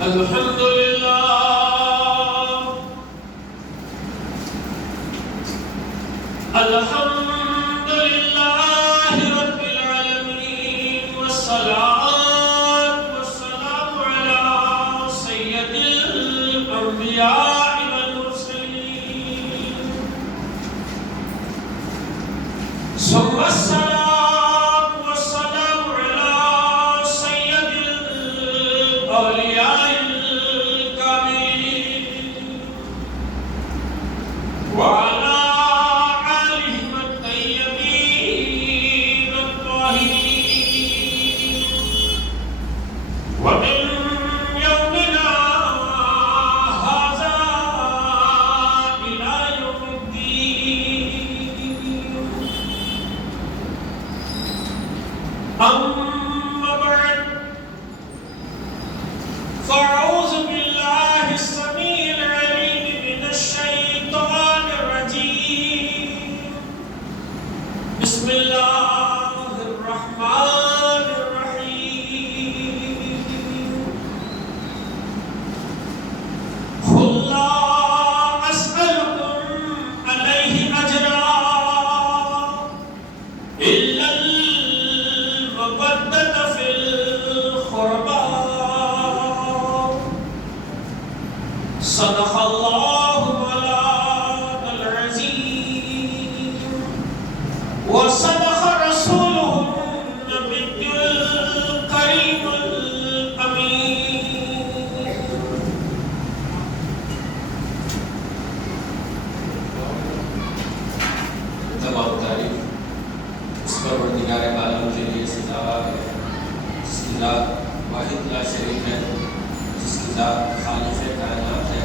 الحمد لله الحمد لله رب العالمين والصلاة والسلام على سيد الأنبياء والمرسلين ثم الصلاة والسلام على سيد الأولياء وعلى آلهم الطيبين الطاهرين ومن يومنا هذا إلى يوم الدين أما بعد فأعوذ بالله السميع العليم من الشيطان بسم الله الرحمن الرحيم قل لا أسألكم عليه أجرا إلا المودة في القربى صدق الله مولانا العظيم وصدق رسوله النبي الكريم الأمين تمام تعریف اس پروردگار عالم کے لیے سزاوار ہے جس کی ذات واحد لا شریک ہے، جس کی ذات خالق کائنات ہے،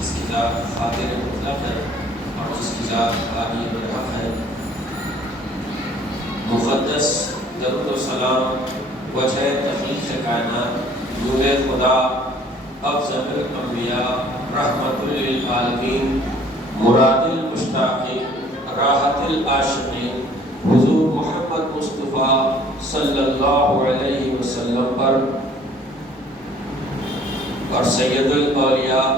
جس کی ذات قادر مطلق ہے اور جس کی ذات عالی برحق ہے۔ مقدس درود و سلام وجہ تخلیق کائنات، نور خدا، افضل الانبیاء، رحمت للعالمین، مراد المشتاقین، راحت العاشقین، حضور محمد مصطفیٰ صلی اللہ علیہ وسلم پر اور سید الاولیاء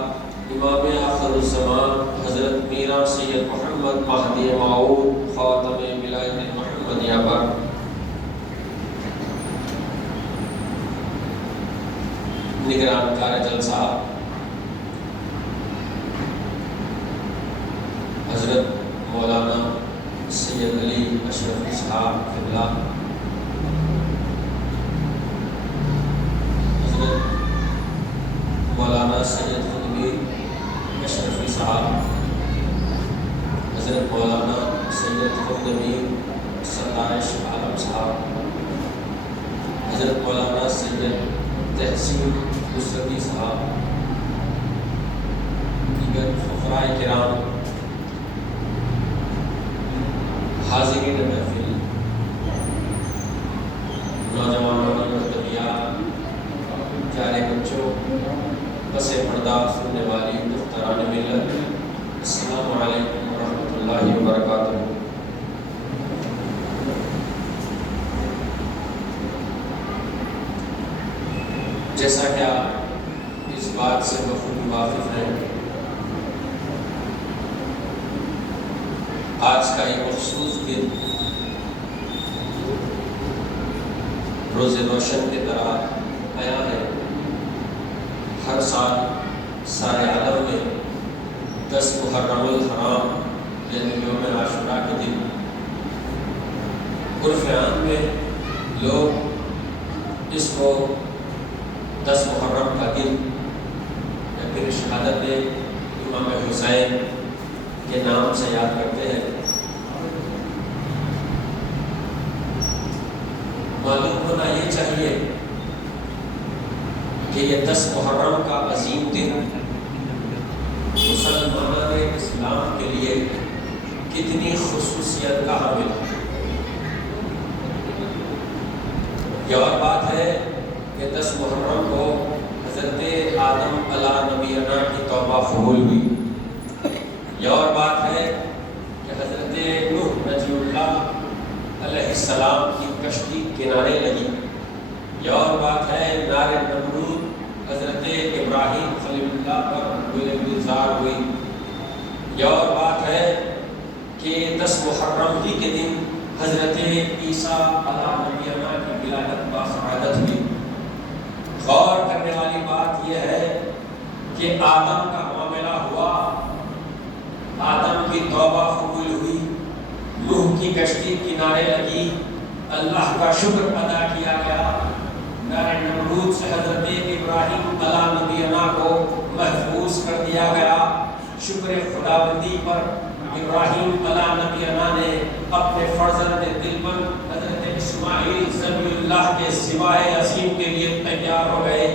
امام آخر الزمان حضرت میرا سید محمد مہدی موعود خاتم ولایت محمدیہ پر نگران کار جلسہ حضرت مولانا سید علی اشرف صاحب قبلہ، حضرت مولانا سید خدمیر اشرفی صاحب، حضرت مولانا سید خدمیر ستائش عالم صاحب، حضرت مولانا سید تحسین نصرتی صاحب، دیگر فقراء کرام، حاضرین محفل، نوجوانوں مرتبیات، پیارے بچوں، پس پردہ سننے والی دختران ملت، السلام علیکم ورحمۃ اللہ وبرکاتہ۔ جیسا کہ آپ اس بات سے بخوبی واقف ہیں، آج کا یہ مخصوص دن روز روشن کی طرح آیا ہے۔ ہر سال سارے عالم میں 10 محرم الحرام یعنی یوم عاشوراء کے دن عرف عام میں لوگ اس کو 10 محرم کا دن یا پھر شہادت امام حسین کے نام سے یاد کرتے ہیں۔ معلوم ہونا یہ چاہیے کہ یہ 10 محرم کا عظیم دن مسلمانان اسلام کے لیے کتنی خصوصیت کا حامل ہے۔ یہ اور بات ہے کہ 10 محرم کو حضرت آدم علیہ نبینا کی توبہ قبول ہوئی۔ یہ اور بات ہے کہ حضرت نوح نجی اللہ علیہ السلام کی کشتی کنارے لگی۔ یہ اور بات ہے نار نمرود حضرت ابراہیم خلیل اللہ پر گلزار ہوئی۔ یہ اور بات ہے کہ 10 محرم ہی کے دن حضرت عیسیٰ علیہ نبینا کی ولادت باسعادت ہوئی۔ غور کرنے والی بات یہ ہے کہ آدم کا معاملہ ہوا، آدم کی توبہ قبول ہوئی، نوح کی کشتی کنارے لگی، اللہ کا شکر ادا کیا گیا، نار نمرود سے حضرت ابراہیم علیہ نبینا کو محفوظ کر دیا گیا۔ شکر خداوندی پر ابراہیم علیہ نبینا نے اپنے فرزند دلبند حضرت اسماعیل ذبیح اللہ کے سوائے عظیم کے لیے تیار ہو گئے۔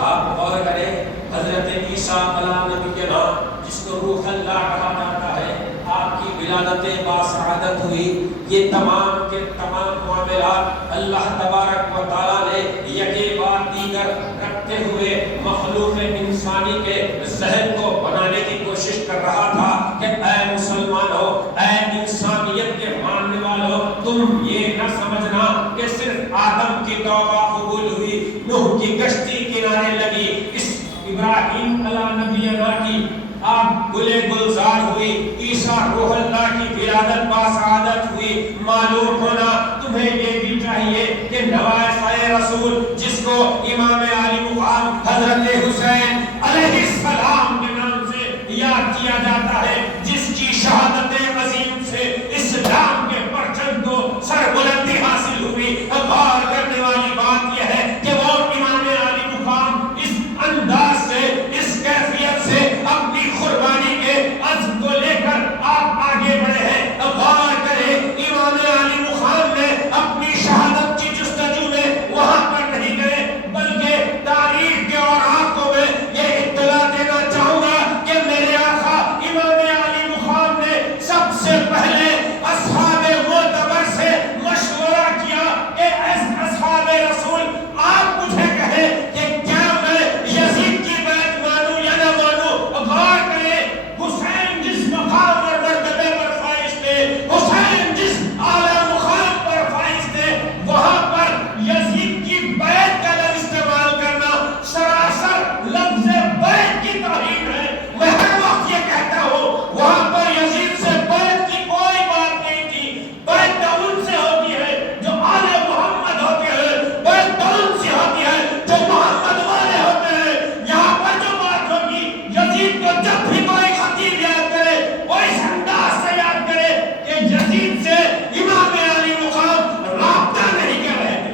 آپ غور کریں، حضرت عیسیٰ علیہ نبینا جس کو روح اللہ کہا جاتا ہے، آپ کی ولادت باسعادت ہوئی۔ یہ تمام کے تمام معاملات اللہ تبارک و تعالیٰ نے یکے بعد دیگر رکھتے ہوئے مخلوق انسانی کے ذہن کو بنانے کی کوشش کر رہا تھا کہ اے مسلمانوں، اے انسانیت کے ماننے والوں، تم یہ نہ سمجھنا کہ صرف آدم کی توبہ قبول ہوئی، نوح کی کشتی کنارے لگی، اس ابراہیم علیہ نبینا کی آپ گلے گلزار ہوئی، عیسیٰ روح اللہ کی ولادت باسعادت ہوئی۔ معلوم ہونا تمہیں یہ بھی چاہیے کہ نواسۂ رسول جس کو امام علی مقام حضرت حسین علیہ السلام کے نام سے یاد کیا جاتا ہے، جس کی شہادت عظیم سے اسلام کے پرچم کو سربلندی حاصل ہوئی۔ غور کرنے والی بات یہ ہے کہ وہ امام علی مقام اس انداز سے، اس کیفیت سے اپنی قربانی کے عزم کو لے کر آپ آگے بڑھے ہیں۔ غور کریں، امام علی مقام نے اپنی شہادت کی جستجو میں وہاں پر نہیں گئے، بلکہ تاریخ کے اوراقوں میں یہ اطلاع دینا چاہوں گا کہ میرے آقا امام علی مقام نے سب سے پہلے اصحاب معتبر سے مشورہ کیا کہ اصحاب رسول آپ مجھے کہیں کہ کیا میں یزید کی بیعت مانوں یا نہ مانوں۔ غور کریں، حسین جس مقام اور مرتبے پر فائز تھے، حسین جس اعلیٰ مقام پر فائز تھے، وہاں پر یزید کی بیعت کا لفظ استعمال کرنا سراسر لفظ بیعت کی توہین ہے۔ میں ہر وقت یہ کہتا ہوں، وہاں پر یزید سے بیعت کی کوئی بات نہیں تھی۔ بیعت تو ان سے ہوتی ہے جو آل محمد ہوتے ہیں، بیعت تو ان سے ہوتی ہے جو محمد والے ہوتے ہیں۔ یہاں پر جو بات ہوگی، یزید کو جب بھی کوئی خطیب یاد کرے، وہ اس انداز سے یاد کرے کہ یزید سے امام علی مقام رابطہ نہیں کر رہے تھے۔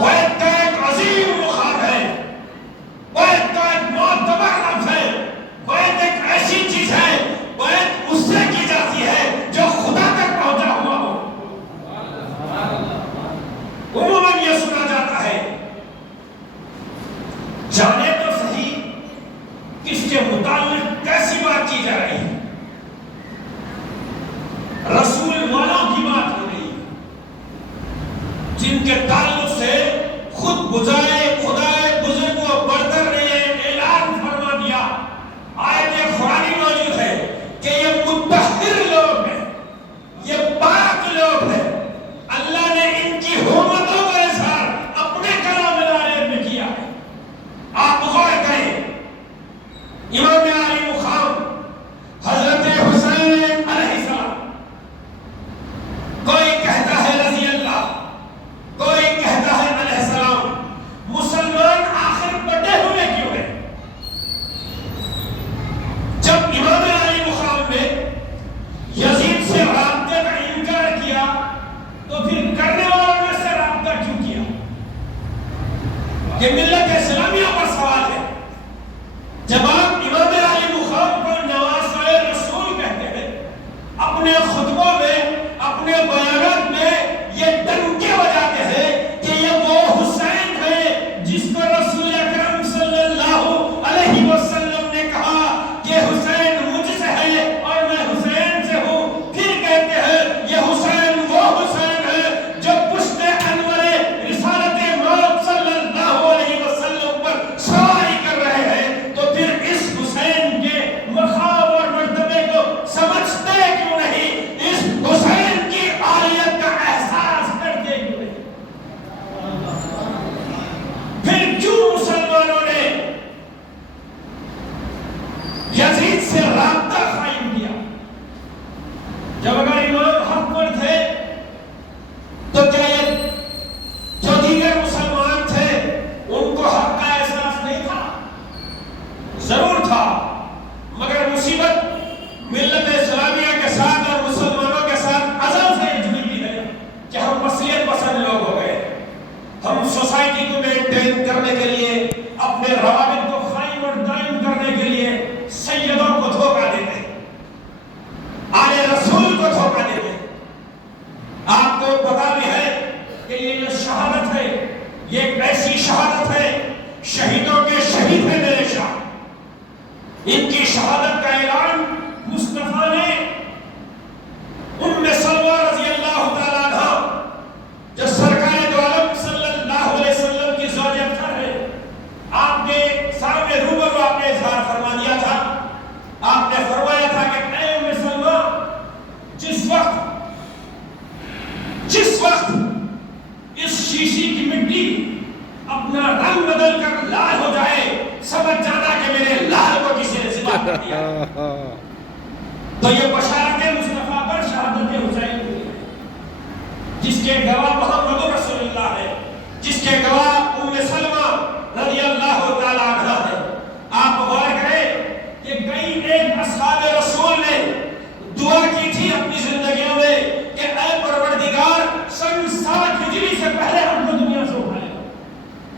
بیعت کا ایک عظیم مقام ہے، بیعت کا ایک معتبر لفظ ہے، بیعت ایک ایسی چیز ہے، بیعت اس سے کی جاتی ہے جو خدا تک پہنچا ہوا ہو۔ عموماً یہ سنا جاتا ہے، جانے تو صحیح کس کے متعلق کیسی بات کی جا رہی ہے، رسول والوں کی بات ہو رہی ہے جن کے تعلق سے خود بجائے خدائے بزرگ و برتر نے اعلان فرما دیا، آیت قرآنی موجود ہے کہ یہ مطہر لوگ ہیں، یہ پاک لوگ ہیں۔ اللہ نے ان کی حرمتوں کا اظہار اپنے کلام العریب میں کیا ہے۔ آپ غور کریں، امام علی مقام حضرت حسین علیہ السلام، کوئی کہتا ہے رضی اللہ، کوئی کہتا ہے علیہ السلام، مسلمان آخر بٹے ہوئے کیوں ہیں؟ جب امام علی مقام نے یزید سے رابطے کا انکار کیا تو پھر کرنے والوں میں سے رابطہ کیوں کیا؟ یہ ملت اسلامیہ پر سوال ہے۔ جب آپ امام علی مقام کو نواسۂ رسول کہتے ہیں، اپنے خطبوں میں، اپنے بیانات میں یہ ڈنکے بجاتے ہیں کہ یہ وہ حسین ہے جس کو رسول اکرم صلی اللہ علیہ وسلم نے کہا کہ حسین مجھ سے ہے اور میں حسین سے ہوں، پھر کہتے ہیں یہ حسین وہ حسین ہے جو یہ ایک ایسی شہادت ہے، شہیدوں کے شہید ہیں میرے شاہ، ان کی شہادت کا اعلان مصطفیٰ نے ام سلمہ رضی اللہ تعالیٰ عنہ جو سرکار دو عالم صلی اللہ علیہ وسلم کی زوج اطہر ہے، آپ نے سامنے روبرو آپ نے اظہار فرما دیا تھا، آپ نے فرمایا تھا کہ اے ام سلمہ، جس وقت اس شیشی کی مٹی اپنا رنگ بدل کر لال ہو جائے، سمجھ جانا کہ میرے لال کو کسی نے ذبح کر دیا۔ تو یہ بشارت مصطفیٰ پر شہادت حسین ہوئی ہے، جس کے گواہ محمد رسول اللہ ہے، جس کے گواہ ام سلمہ رضی اللہ تعالیٰ عنہ ہے۔ آپ غور کریں کہ کئی ایک اصحاب رسول نے دعا کی تھی اپنی زندگیوں میں کہ اے پروردگار سن 60 ہجری سے پہلے ہم کو دنیا سے اٹھائے،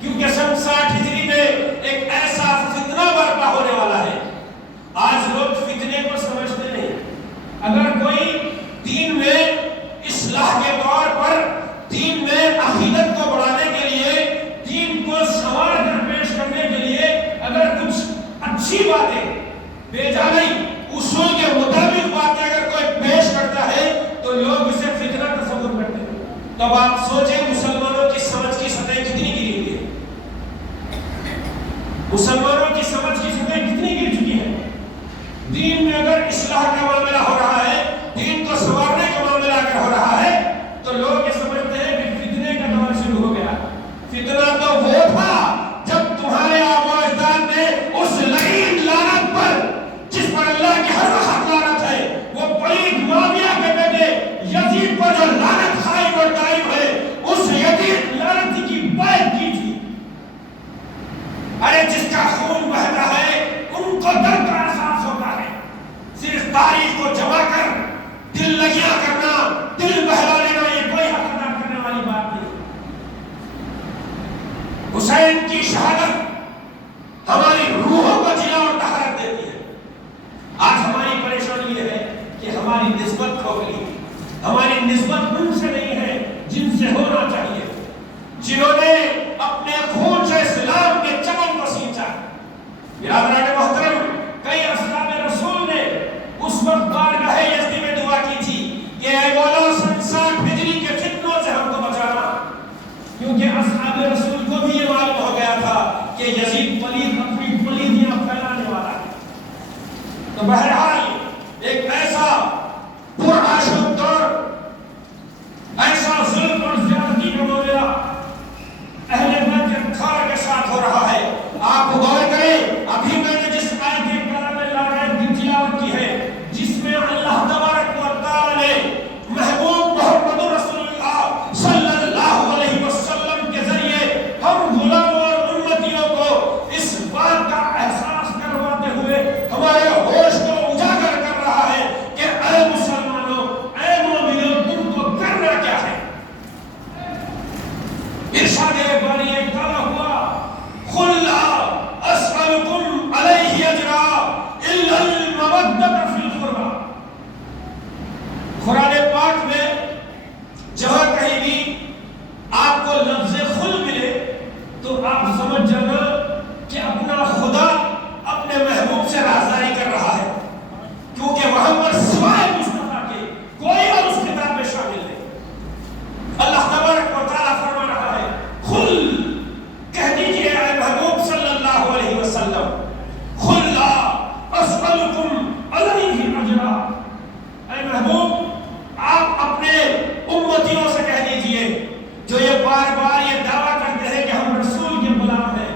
کیونکہ سن 60 ہجری میں ایک ایسا فتنہ برپا ہونے والا ہے۔ آج لوگ فتنے کو سمجھتے نہیں، اگر کوئی دین میں اصلاح کے طور پر، دین میں عقیدت کو بڑھانے کے لیے، دین کو سنوار کر پیش کرنے کے لیے اگر کچھ اچھی باتیں، بیجا نہیں اصول کے مطابق باتیں اگر کوئی پیش کرتا ہے تو لوگ اسے فتنہ تصور کرتے ہیں۔ تو اب آپ سوچیں مسلمانوں کی سمجھ کی سطح کتنی گری ہوئی ہے، مسلمانوں کی سمجھ کی سطح کتنی گر چکی ہے۔ دین میں اگر اصلاح کا معاملہ ہو رہا ہے، دین کو سنوارنے کا معاملہ اگر ہو رہا ہے تو لوگ یہ سمجھتے ہیں کہ فتنے کا دور شروع ہو گیا۔ فتنہ تو وہ تھا جب تمہارے آباء و اجداد نے اس لعین لعنت پر، جس پر اللہ کی ہر وقت لعنت ہے، وہ پلید معاویہ کے بیٹے یزید پر جو لعنت قائم اور دائم ہے، اس یزید لعنتی کی بیعت کی تھی۔ ارے جس کا خون بہتا ہے ان کو درد کا احساس ہوتا ہے، صرف تاریخ کو جمع کر دل لگیاں کرنا، دل بہلا لینا، یہ کوئی حق ادا کرنے والی بات نہیں۔ حسین کی شہادت ہماری روحوں کو جلا اور طہارت دیتی ہے۔ آج ہماری پریشانی یہ ہے کہ ہماری نسبت کھوکھلی، ہماری نسبت ان سے نہیں ہے جن سے ہونا چاہیے، جنہوں نے اپنے خون سے اسلام کے چمن کو سینچا۔ برادران محترم، کئی اصحاب رسول نے اس وقت بارگاہ یزدی میں دعا کی تھی کہ اے مولا سن 60 ہجری کے فتنوں سے ہم کو بچانا، کیونکہ اصحاب رسول کو بھی یہ معلوم ہو گیا تھا کہ یزید پلید اپنی پلیدیاں پھیلانے والا ہے۔ تو بہرحال ایک ایسا پرآشوب دور، ایسا ظلم اور زیادتی کا معاملہ اہل بیت اطہار کے ساتھ ہو رہا ہے۔ آپ غور کریں، ابھی میں نے جس آیت کلام اللہ کی تلاوت کی ہے، جس میں اللہ تبارک و تعالی نے محبوب محمد رسول اللہ صلی اللہ علیہ وسلم کے ذریعے ہم غلاموں اور امتیوں کو اس بات کا احساس کرواتے ہوئے ہمارے ہوش کو اجاگر کر رہا ہے کہ اے مسلمانوں، اے مومنوں، تم کو کرنا کیا ہے۔ ارشاد باری تعالیٰ ہوا، قل لا اسألکم علیہ اجرا الا المودۃ فی القربى۔ قرآن پاک میں جہاں کہیں بھی آپ کو لفظ خل ملے تو آپ سمجھ جانا کہ اپنا خدا اپنے محبوب سے رازداری کر رہا ہے، کیونکہ وہاں پر سوائے مصطفیٰ کے کوئی اور اس کتاب میں شامل نہیں۔ اللہ تبارک و تعالیٰ فرما رہا ہے، خل، کہہ دیجئے اے محبوب صلی اللہ علیہ وسلم، خل لا اسألکم علیہ اجرا، اے محبوب آپ اپنے امتیوں سے کہہ دیجئے جو یہ بار بار یہ دعویٰ کرتے ہیں کہ ہم رسول کے غلام ہیں،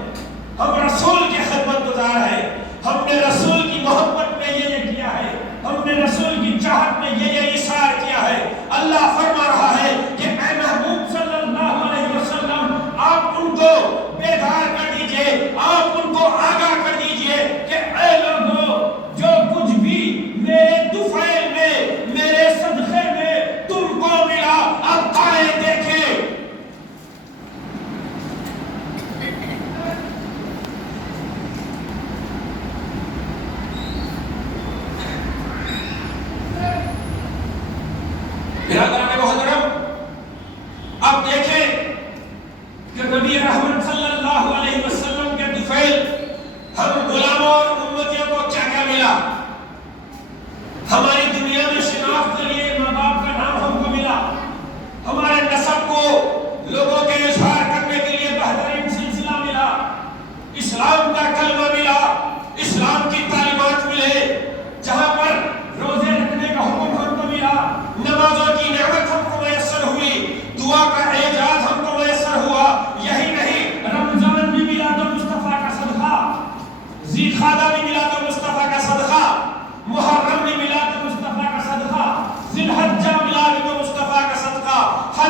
ہم رسول کے خدمت گزار ہیں، ہم نے رسول کی محبت میں یہ کیا ہے، ہم نے رسول کی چاہت میں یہ اظہار کیا ہے۔ اللہ فرما رہا ہے کہ اے محبوب صلی اللہ علیہ وسلم آپ ان کو بیدار کر دیجئے، آپ ان کو آگاہ کر دیجئے کہ اے لوگوں، جو کچھ بھی میرے طفیل میں، میرے صدقے میں تم کو ملا، اب آئے دیکھیں۔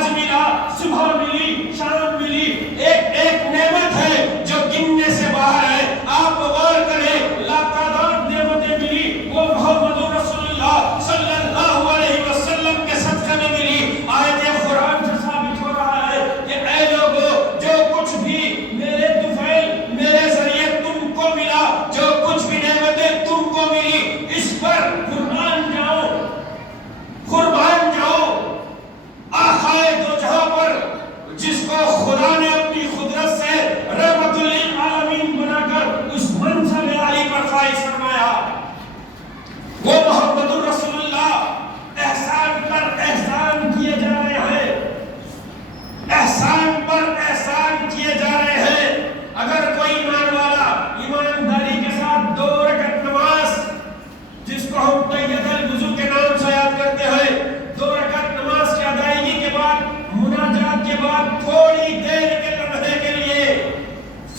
آج ملا، صبح ملی، شام ملی، ایک ایک نعمت ہے جو گننے سے باہر ہے. آپ غور کریں، لاتعداد نعمتیں ملی، وہ محمد رسول اللہ صلی اللہ علیہ وسلم کے صدقے میں ملی. آیت قرآن سے ثابت ہو رہا ہے کہ اے لوگو، جو کچھ بھی میرے طفیل میرے ذریعے تم کو ملا، جو کچھ بھی نعمتیں تم کو ملی، اس پر قربان جاؤ، قربان جاؤ آخائے دو جہاں پر، جس کو خدا نے اپنی قدرت سے رحمت للعالمین بنا کر اس منصب عالی پر فائز فرمایا. وہ محمد الرسول اللہ احسان پر احسان کیے جا رہے ہیں، احسان پر احسان کیے جا رہے ہیں. اگر کوئی ایمان والا ایمانداری کے ساتھ 2 رکعت نماز، جس کو ہم تحیۃ الوضو کے نام سے یاد کرتے ہیں، 2 رکعت نماز کی ادائیگی کے بعد، مناجات کے بعد تھوڑی دیر کے لمحے کے لیے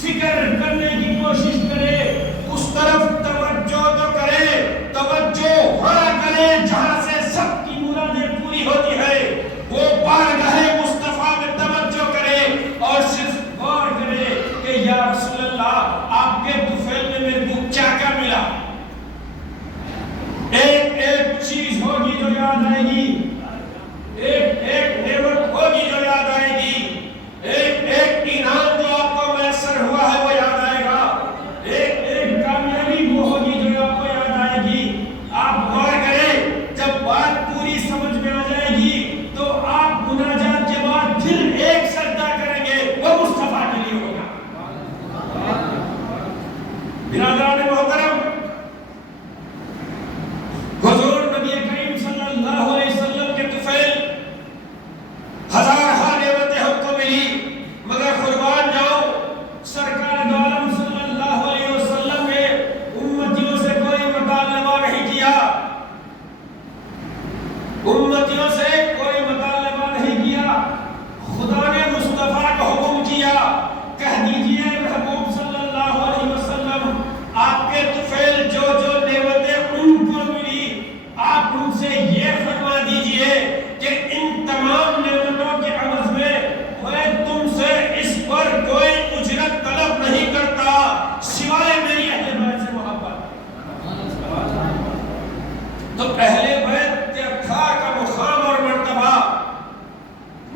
فکر کرنے کی کوشش کرے، اس طرف توجہ تو کرے، توجہ وہاں کرے جہاں سے سب کی مرادیں پوری ہوتی ہے. وہ بارگاہ مصطفیٰ میں توجہ کرے اور صرف غور کرے کہ یا رسول اللہ، آپ کے طفیل میں میرے کو کیا کیا ملا. ایک ایک چیز ہوگی جو یاد آئے گی، ایک ایک نعمت ہوگی جو یاد آئے گی، ایک ایک انعام جو آپ کو میسر ہوا ہے وہ یاد آئے گا، ایک ایک کامیابی وہ ہوگی جو آپ کو یاد آئے گی. آپ غور کریں، جب بات پوری سمجھ میں آ جائے گی تو آپ مناجات کے بعد پھر ایک سجدہ کریں گے، وہ مصطفیٰ کے لیے ہوگا. برادران محترم، حضور نبی کریم صلی اللہ علیہ وسلم کے طفیل ہزارہ نعمتیں ہم کو ملی، مگر قربان جاؤ، سرکار دو عالم صلی اللہ علیہ وسلم نے امتیوں سے کوئی مطالبہ نہیں کیا، امتیوں سے کوئی مطالبہ نہیں کیا. خدا نے مصطفیٰ کو حکم کیا، کہہ دیجئے محبوب صلی اللہ علیہ وسلم، آپ کے طفیل جو جو نعمتیں ان کو ملی، آپ ان سے یہ فرما دیجئے کہ ان تمام نعمتوں کے عوض میں تم سے اس پر کوئی اجرت طلب نہیں کرتا سوائے میری اہل بیت سے محبت. تو اہل بیت کے اطہار کا مقام اور مرتبہ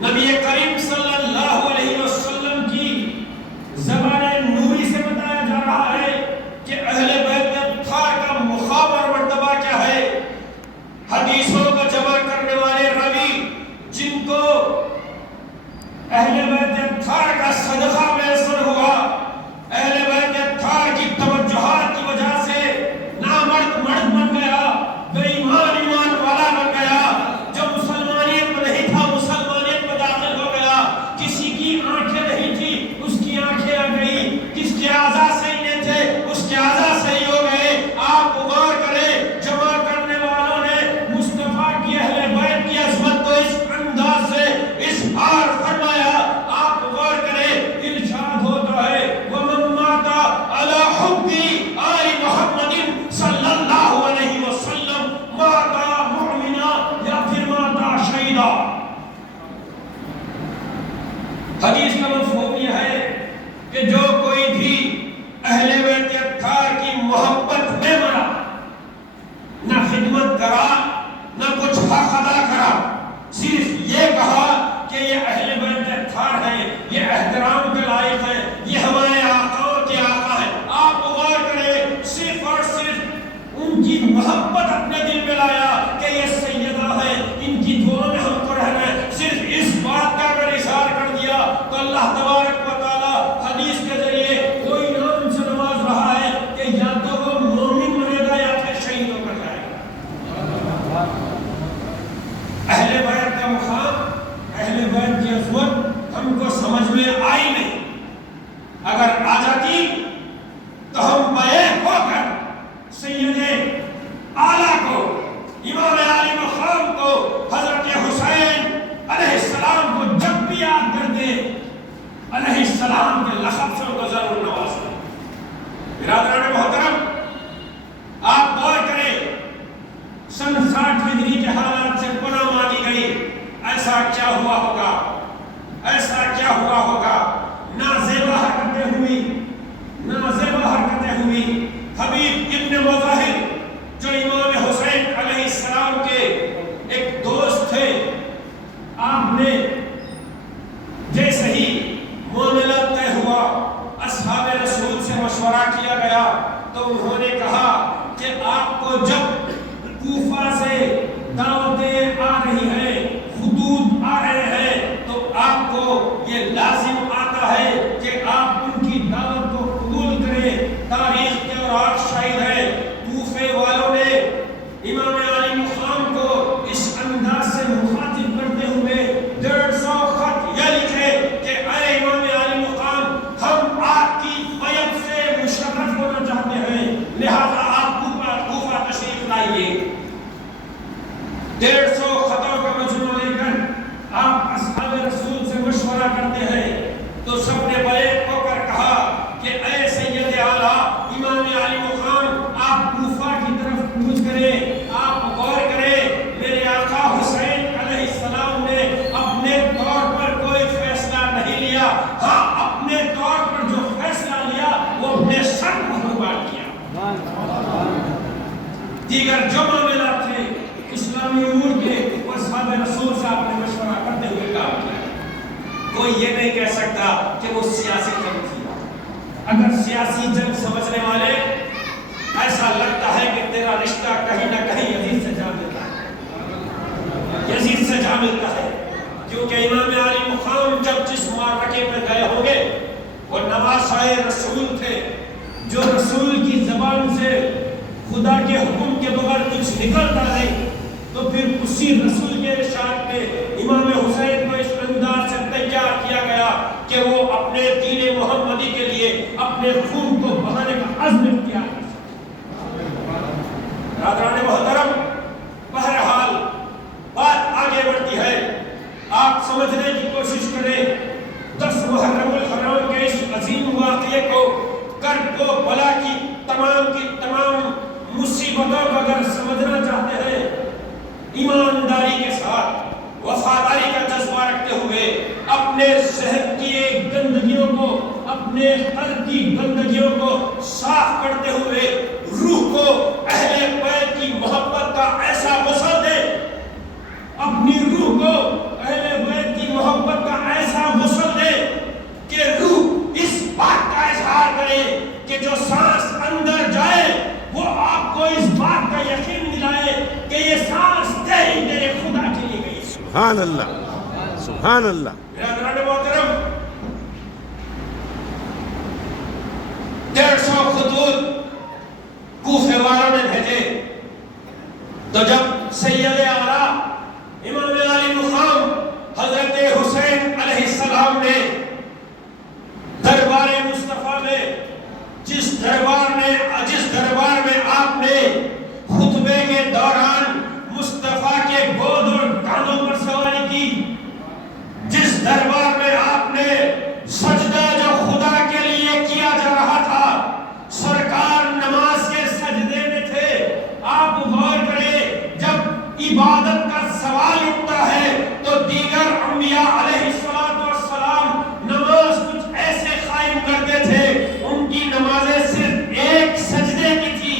نبی کریم صلی اللہ علیہ وسلم کی زبان نوری سے بتایا جا رہا ہے کہ اہل بیت کے اطہار کا مقام اور مرتبہ کیا ہے. حدیثوں کو جمع کرنے والے راوی جن کو اہل بیت اطہار کا صدقہ میسر ہوا، اہل بیت اطہار کی توجہات کی وجہ سے نامرد مرد بن گیا، بے ایمان ایمان والا بن گیا، جو مسلمانیت میں نہیں تھا مسلمانیت میں داخل ہو گیا، کسی کی آنکھیں نہیں تھی اس کی آنکھیں آ گئی، کس کے اعضاء صحیح نہیں تھے اس کے اعضاء صحیح ہو گئے. آپ غور کریں، جمع کرنے والوں نے مصطفیٰ کی اہل بیت کی عظمت کو اس انداز سے اظہار فرمایا. آپ غور کریں، ارشاد ہوتا ہے وَمَن مَاتَ عَلَى حُبِّ آلِ مُحَمَّدٍ صلی اللہ علیہ وسلم مَاتَ مُؤْمِنًا یا پھر مَاتَ شہیدا. حدیث کا مفہوم یہ ہے کہ جو کوئی بھی اہل بیت اطہار کی محبت میں مرا، نہ خدمت کرا نہ کچھ حق ادا کرا، صرف یہ کہا کہ یہ اہل بیت اطہار ہیں، یہ احترام کے لائق ہیں، یہ ہمارے آقاؤں کے آقا ہیں. آپ غور کریں، صرف اور صرف ان کی محبت اپنے دل میں لایا کہ یہ سیدہ ہیں، ان کی دعا میں ہم کو رہنا ہے. صرف اس بات کا اگر اظہار کر دیا تو اللہ تبارک و تعالی حدیث کے ذریعے ہوا ہوگا، ایسا کیا ہوا ہوگا، نازیبا حرکتیں ہوئی، نازیبا حرکتیں ہوئی۔ حبیب ابن مظاہر جو امام حسین علیہ السلام کے ایک دوست تھے، آپ نے جیسے ہی معاملہ طے ہوا، اصحاب رسول سے مشورہ کیا گیا تو انہوں نے کہا کہ آپ کو جب کوفہ سے دعوتیں آ رہی ہیں، خطوط آ رہے ہیں، تو آپ کو یہ لازم آتا ہے کہ آپ ان کی دعوت کو قبول کریں۔ تاریخ کے اوراق شاہد ہے، کوفے والوں نے امام علی مقام کو اس انداز سے مخاطب کرتے ہوئے 150 خط یہ لکھے کہ اے امام علی مقام، ہم آپ کی بیعت سے مشرف ہونا چاہتے ہیں، لہذا آپ کوفہ تشریف لائیے۔ 150 خطوں کا مجموعہ لے کر آپ اصحاب رسول سے مشورہ کرتے ہیں تو سب نے بیک ہو کر کہا کہ اے سید اعلیٰ امام علی مقام، آپ کوفہ کی طرف کوچ کریں، آپ غور کریں، میرے آقا حسین علیہ السلام نے اپنے طور پر کوئی فیصلہ نہیں لیا، ہاں اپنے طور پر جو فیصلہ لیا وہ اپنے سر قربان کیا۔ دیگر جو معاملات تھے اسلامی امور کے، وہ اصحاب رسول سے آپ نے مشورہ کرتے ہوئے کام کیا۔ کوئی یہ نہیں کہہ سکتا کہ وہ سیاسی جنگ تھی۔ اگر سیاسی جنگ سمجھنے والے، ایسا لگتا ہے کہ تیرا رشتہ کہیں نہ کہیں یزید سے جا ملتا ہے، یزید سے جا ملتا ہے، کیونکہ امام علی مقام جب جس معرکے میں گئے ہوں گے وہ نواسۂ رسول تھے، جو رسول کی زبان سے خدا کے حکم کے بغیر کچھ نکلتا نہیں، تو پھر اسی رسول کے ارشاد پہ امام حسین کو اس انداز سے تیار کیا گیا کہ وہ اپنے دین محمدی کے لیے اپنے خون کو بہانے کا عزم اختیار کر سکے۔ برادران محترم، بہرحال بات آگے بڑھتی ہے، آپ سمجھنے کی کوشش کریں۔ 10 محرم الحرام کے اس عظیم واقعے کو، کرب و بلا کی تمام مصیبتوں کو اگر سمجھنا چاہتے ہیں، ایمانداری کے ساتھ وفاداری کا جذبہ رکھتے ہوئے، اپنے ذہن کی گندگیوں کو، اپنے قلب کی گندگیوں کو صاف کرتے ہوئے، روح کو اہل بیت کی محبت کا ایسا غسل دے، اپنی روح کو اہل بیت کی محبت کا ایسا غسل دے کہ روح اس بات کا اظہار کرے کہ جو سانس اندر جائے وہ آپ کو اس بات کا یقین دلائے کہ یہ سانس تیرے خدا کے لیے گئی۔ سبحان اللہ، سبحان اللہ۔ برادران محترم، 150 خطوط کوفے والوں نے بھیجے، تو جب سید اعلیٰ امام علی مقام حضرت حسین علیہ السلام نے دربار مصطفیٰ میں جس دربار میں آپ نے خطبے کے دوران مصطفیٰ کے گود اور کانوں پر سواری کی، جس دربار میں آپ نے سجدہ جو خدا کے لیے کیا جا رہا تھا، سرکار نماز کے سجدے میں تھے، آپ غور کریں، جب عبادت کا سوال اٹھتا ہے تو دیگر انبیاء علیہ السلام نماز کچھ ایسے قائم کرتے تھے، ان کی نمازیں صرف ایک سجدے کی تھی،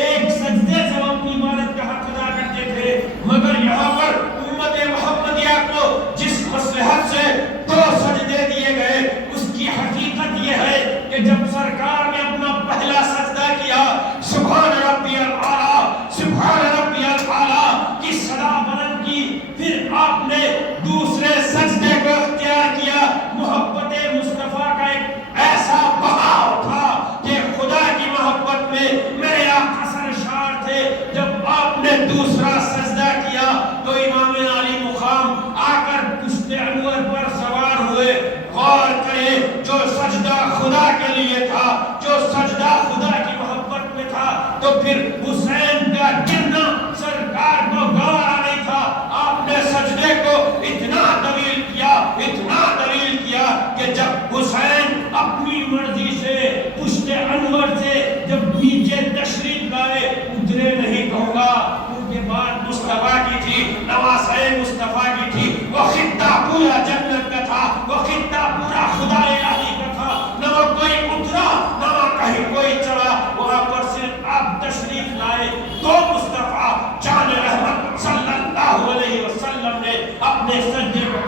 ایک سجدے سے وہ اپنی عبادت کا حق ادا کرتے تھے، مگر یہاں پر امت محمدیہ کو جس مصلحت سے 2 سجدے دیے گئے، اس کی حقیقت یہ ہے کہ جب سرکار نے اپنا پہلا سجدہ کیا، سبحان ربی الاعلیٰ، سبحان ربی الاعلیٰ کی صدا بلند کی، پھر آپ نے دوسرے سجدے کو اختیار کیا۔ محبت مصطفیٰ کا ایک ایسا بہاؤ تھا کہ خدا کی محبت میں میرے آقا سرشار تھے۔ جب آپ نے دوسرا سجدہ کیا تو امام علی مقام آ کر پشت انور پر سوار ہوئے۔ غور کریں، جو سجدہ خدا کے لیے تھا، جو سجدہ خدا کی محبت میں تھا، تو پھر حسین کا گرنا سرکار کو گوارا نہیں تھا۔ آپ نے سجدے کو اتنا طویل کیا کہ جب حسین اپنی مرضی سے پشت انور سے جب نیچے تشریف لائے، اترے نہیں کہوں گا، ان کے بعد مصطفیٰ کی تھی، نواسۂ مصطفیٰ کی تھی، وہ خطہ پورا جنت کا تھا، وہ خطہ پورا خدا الہی کا تھا، نہ وہ کوئی اترا نہ وہ کہیں کوئی چڑھا، وہاں پر صرف آپ تشریف لائے تو مصطفیٰ جان رحمت صلی اللہ علیہ وسلم نے اپنے سجدے پر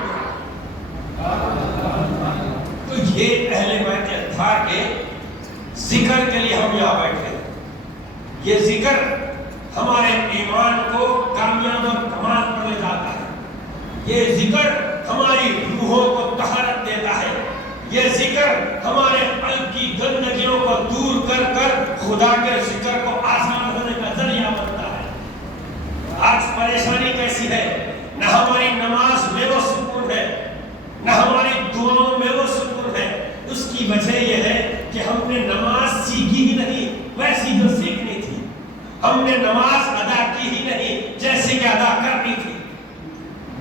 تو یہ اہل بیت اطہار کے ذکر کے لیے ہم یہاں بیٹھے ہیں۔ یہ ذکر ہمارے ایمان کو کامیاب اور کمال پر لے جاتا ہے، یہ ذکر ہماری روحوں کو طہارت دیتا ہے، یہ ذکر ہمارے قلب کی گندگیوں کو دور کر کر خدا کے ذکر کو آسان ہونے کا ذریعہ بنتا ہے۔ آج پریشانی کیسی ہے؟ نہ ہماری نماز میں وہ سکون ہے، نہ ہماری دعاؤں میں وہ سکون ہے۔ اس کی وجہ یہ ہے کہ ہم نے نماز سیکھی ہی نہیں ویسی جو سیکھنی تھی، ہم نے نماز ادا کی ہی نہیں جیسے کہ ادا کرنی تھی۔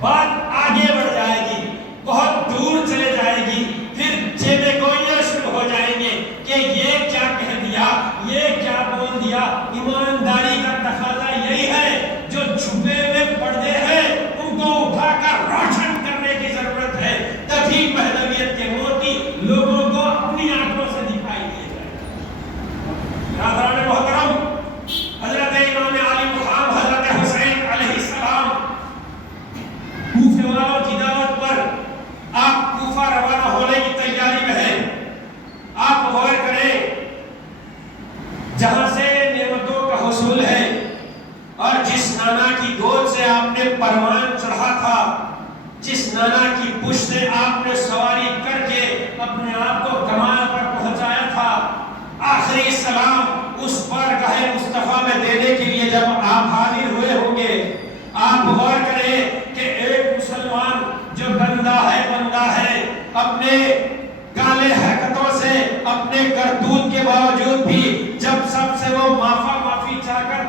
بات آگے بڑھ جائے گی، بہت دور چلے جائے گی، پھر چیبے گوئیاں شروع ہو جائیں گے کہ یہ کیا کہہ دیا، یہ کیا بول دیا۔ ایمانداری کا تقاضا یہی ہے، جو چھپے ہوئے پردے ہیں ان کو اٹھا کر روشن کرنے کی ضرورت ہے، تبھی مہدویت کے موتی لوگوں کو اپنی آنکھوں سے دکھائی دے جائے۔ حضرات محترم، حضرت امام علی مقام حضرت حسین علیہ السلام کوفے والوں کی دعوت پر آپ کوفہ روانہ ہونے کی تیاری میں ہیں۔ آپ غور کریں، جہاں سے نعمتوں کا حصول ہے اور جس نانا کی گود سے آپ نے پروان چڑھا تھا، جس نانا کی پشت سے آپ نے سواری کر کے اپنے آپ کو کمال پر پہنچایا تھا، آخری سلام اس بارگاہ مصطفیٰ میں دینے کے لیے جب آپ حاضر ہوئے ہوں گے، آپ غور کریں کہ ایک مسلمان جو گندا ہے بندہ ہے، اپنے کالے حرکتوں سے، اپنے کرتوت کے باوجود بھی جب سب سے وہ معافی چاہ کر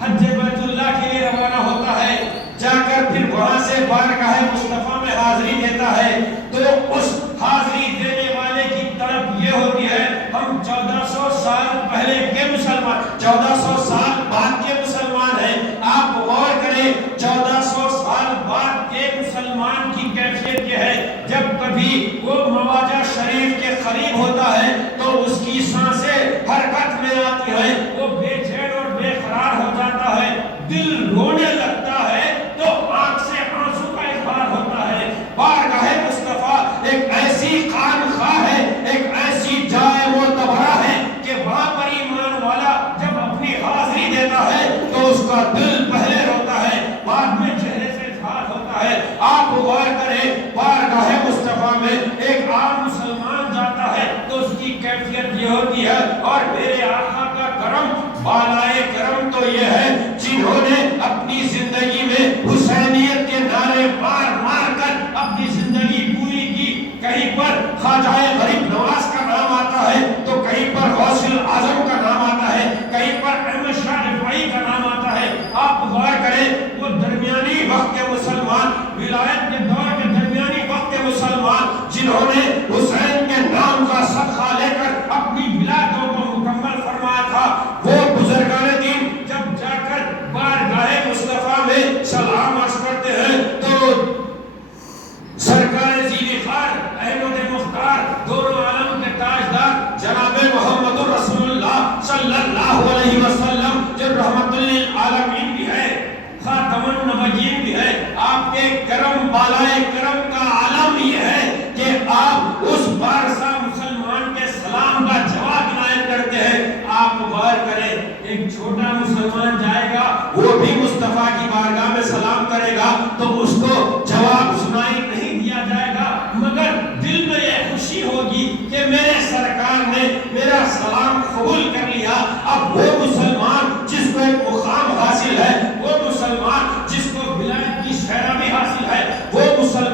حج بیت اللہ کے لیے روانہ ہوتا ہے، جا کر پھر وہاں سے بارگاہ مصطفیٰ میں حاضری دیتا ہے، تو اس حاضری دینے والے کی طرف یہ ہوتی ہے ہم 1400 سال پہلے کے مسلمان، 1400 سال بعد کے مسلمان ہیں۔ آپ غور کریں، 1400 سال بعد کے مسلمان کی کیفیت یہ ہے، جب کبھی وہ مواجہ شریف کے قریب ہوتا ہے تو اس کی سانسیں حرکت میں آتی ہیں، وہ بے چین اور بے قرار ہو جاتا ہے، دل رونے لگتا ہے تو آنکھ سے آنسو کا اظہار ہوتا ہے۔ بارگاہ مصطفیٰ ایک ایسی خانقاہ ہے، ایک ایسی جائے معتبرہ ہے کہ وہاں پر ایمان والا جب اپنی حاضری دیتا ہے تو اس کا دل پہلے روتا ہے، بعد میں چہرے سے اظہار ہوتا ہے۔ آپ غور کریں، بارگاہ مصطفیٰ میں ایک عام مسلمان جاتا ہے تو اس کی کیفیت یہ ہوتی ہے، اور میرے آقا کا کرم، بالائے کرم تو یہ ہے جنہوں نے اپنی زندگی میں حسینیت کے نعرے مار مار کر اپنی زندگی پوری کی۔ کہیں پر خواجہ غریب نواز کا نام آتا ہے تو کہیں پر غوث اعظم کا نام آتا ہے، کہیں پر احمد شاہ رفاعی کا نام آتا ہے۔ آپ غور کریں، وہ درمیانی وقت کے مسلمان، ولایت کے دور کے درمیانی وقت کے مسلمان، جنہوں نے حسین کے نام کا صدقہ لے کر اپنی ولادتوں کو مکمل فرمایا تھا، وہ بزرگان دین جب جا کر بارگاہ مصطفیٰ میں سلام عرض کرتے ہیں تو سرکار ذی فخر احمد مختار، دونوں عالم کے تاجدار جناب محمد رسول اللہ صلی اللہ علیہ وسلم، جو رحمت للعالمین بھی ہے، خاتم النبیین بھی ہے، آپ کے کرم، بالائے کرم کا عالم یہ ہے کہ آپ اس بارسا مسلمان کے سلام کا جواب عنایت کرتے ہیں۔ آپ غور کریں، ایک چھوٹا مسلمان جائے گا، وہ بھی مصطفیٰ کی بارگاہ میں سلام کرے گا تو اس کو جواب سنائی نہیں دیا جائے گا، مگر دل میں یہ خوشی ہوگی کہ میرے سرکار نے میرا سلام قبول کر لیا۔ اب وہ مسلمان جس کو ایک مقام حاصل ہے، وہ مسلمان جس کو ولایت کی شہرابی حاصل ہے، وہ مسلمان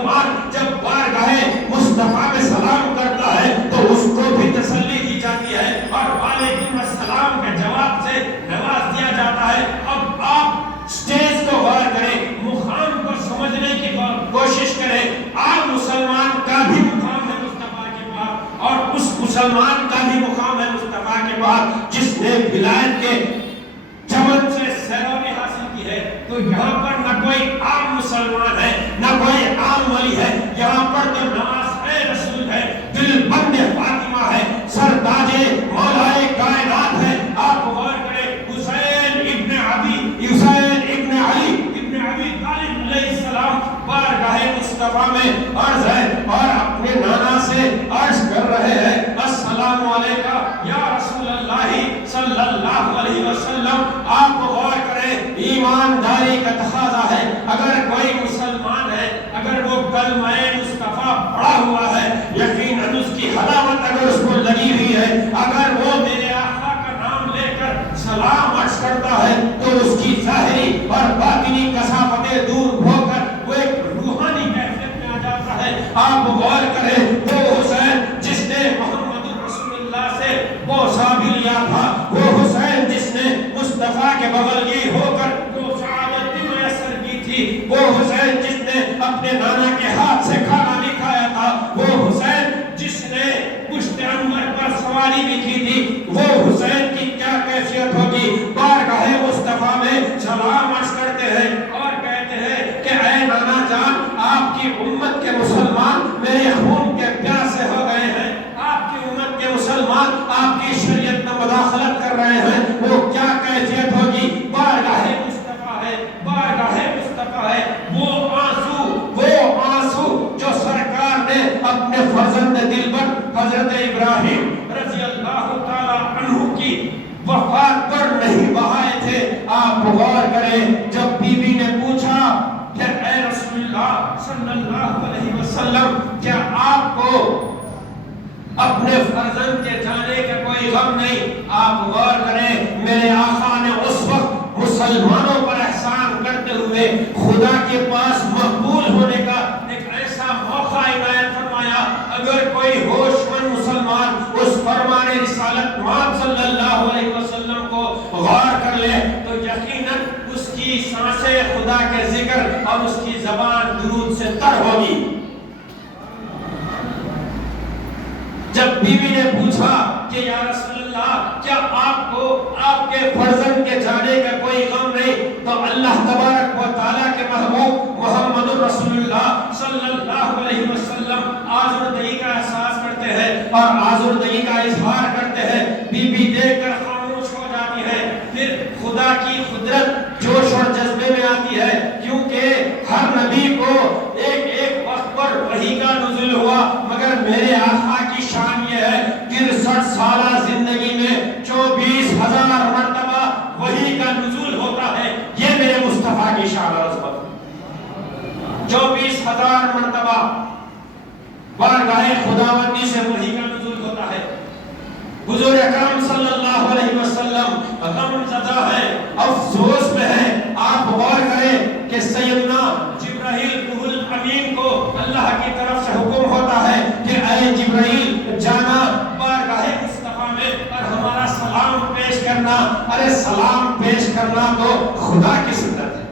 حسین اور اپنے نانا سے عرض کر رہے ہیں السلام علیکہ یا رسول اللہ صلی اللہ علیہ وسلم. آپ غور کریں ایمانداری کا تقاضا ہے. اگر کوئی مسلمان ہے اگر وہ کلمہ مصطفیٰ پڑھا ہوا ہے یقیناً اس کی حلاوت اگر اس کو لگی ہوئی ہے اگر وہ میرے آقا کا نام لے کر سلام عرض کرتا ہے تو اس کی ظاہری اور باطنی کثافتیں دور ہو کر وہ ایک روحانی کیفیت میں آ جاتا ہے. آپ غور کریں وہ حسین جس نے محمد رسول اللہ سے بوسہ بھی لیا تھا, وہ حسین جس نے مصطفیٰ کے بغل گیر ہو کر وہ سعادت بھی میسر کی تھی, وہ حسین جس نے اپنے نانا کے ہاتھ سے کھانا بھی کھایا تھا, وہ حسین جس نے پشت انور پر سواری بھی کی تھی, وہ حسین کی کیا کیفیت ہوگی. بارگاہ مصطفیٰ میں سلام عرض کرتے ہیں اور کہتے ہیں کہ اے نانا جان آپ کی امت کے مسلمان میرے خون کے پیاسے ہو گئے ہیں, آپ کی امت کے مسلمان آپ کی شریعت میں مداخلت کر رہے ہیں, وہ کیا کیفیت ہوگی. بارگاہ مصطفیٰ ہے, بارگاہ مصطفیٰ ہے. وہ آنسو جو سرکار نے اپنے فرزند دلبر حضرت ابراہیم رضی اللہ تعالی عنہ کی وفات پر نہیں بہائے تھے. آپ غور کریں جب بی بی نے پوچھا کہ اے رسول اللہ صلی اللہ علیہ وسلم کیا آپ کو اپنے فرزند کے جانے کا کوئی غم نہیں. آپ غور کریں میرے آقا نے اس وقت مسلمانوں پر احسان کرتے ہوئے خدا کے پاس مقبول ہونے کا ایک ایسا موقع عنایت فرمایا. اگر کوئی ہوش مند مسلمان اس فرمان رسالت مآب صلی اللہ علیہ وسلم کو غور کر لے تو یقیناً اس کی سانسیں خدا کے ذکر اور اس کی زبان درود سے تر ہوگی. جب بیوی نے پوچھا کہ یا رسول اللہ کیا آپ کو آپ کے فرزند کے جانے کا کوئی غم نہیں, تو اللہ تبارک و تعالیٰ کے محبوب محمد رسول اللہ صلی اللہ علیہ وسلم آزردگی کا احساس کرتے ہیں اور آزردگی کا اظہار کرتے ہیں. بی بی دیکھ کر خاموش ہو جاتی ہے. پھر خدا کی قدرت جوش اور جذبے میں آتی ہے کیونکہ ہر نبی کو ایک ایک وقت پر وحی کا نزول ہوا, مگر میرے آقا کی شان یہ ہے 63 سالہ زندگی میں 24,000 مرتبہ وحی کا نزول ہوتا ہے. یہ میرے مصطفیٰ کی شان اور عظمت. 24,000 مرتبہ بارگاہ خداوندی سے وحی کا نزول ہوتا ہے. حضور اکرم صلی اللہ علیہ وسلم غم زدہ ہے, افسوس میں ہے. آپ غور کریں کہ سیدنا جبرائیل روح الامین کو اللہ کی طرف سے حکم ہوتا ہے کہ اے جبرائیل جانا بارگاہ مصطفیٰ میں اور ہمارا سلام پیش کرنا. ارے سلام پیش کرنا تو خدا کی سنت ہے,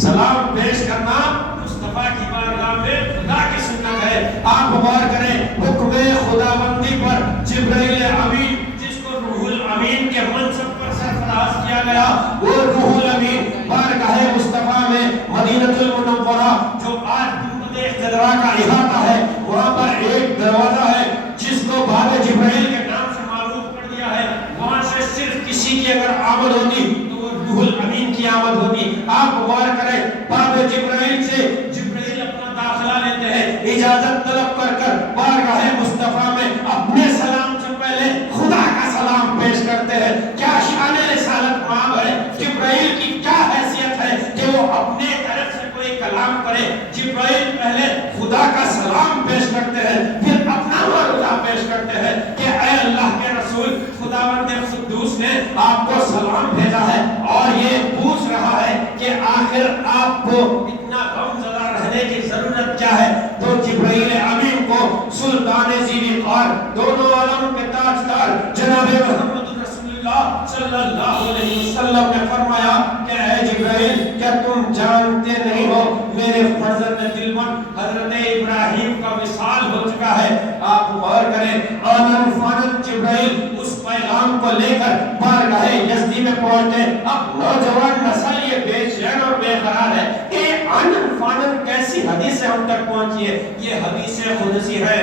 سلام پیش کرنا مصطفیٰ کی بارگاہ میں خدا کی سنت ہے. آپ غور کریں حکم خداوندی پر جبرائیل امین جس کو روح الامین کے منصب پر سرفراز کیا گیا, وہ روح الامین بارگاہ مصطفیٰ میں مدینہ المنورہ جو آج گنبد خضرا کا احاطہ ہے وہاں پر ایک دروازہ ہے جس کو باب جبرائیل کے نام سے معروف کر دیا ہے. وہاں سے صرف کسی کی اگر آمد ہوتی تو وہ روح الامین کی آمد ہوتی. آپ غور کریں باب جبرائیل سے جبرائیل اپنا داخلہ لیتے ہیں, اجازت طلب کر کر بارگاہ مصطفیٰ میں اپنے سلام سے پہلے خدا کا سلام پیش کرتے ہیں. کیا شان رسالت مآب ہے, جبرائیل کی کیا حیثیت ہے کہ وہ اپنے طرف سے کوئی کلام کرے. جبرائیل پہلے خدا کا سلام پیش کرتے ہیں پھر اپنا معروضہ پیش کرتے ہیں کہ اے اللہ کے رسول خداوند قدوس نے آپ کو سلام بھیجا ہے اور یہ پوچھ رہا ہے کہ آخر آپ کو اتنا غم زدہ رہنے کی ضرورت کیا ہے. تو جبرائیل امین کو سلطان ذی الوقار دونوں عالم کے تاجدار جناب محمد رسول اللہ صلی اللہ علیہ وسلم نے فرمایا کہ اے جبرائیل کیا تم جانتے نہیں ہو میرے فرزند دلبر حضرت ابراہیم کا وصال ہو چکا ہے. آپ غور کریں آنن فانن جبرائیل اس پیغام کو لے کر بارگاہ یزدی میں پہنچے. اب نوجوان نسل یہ بے چین اور بے قرار ہے کہ آنن فانن کیسی حدیثیں ہم تک پہنچی ہے. یہ حدیث قدسی ہے,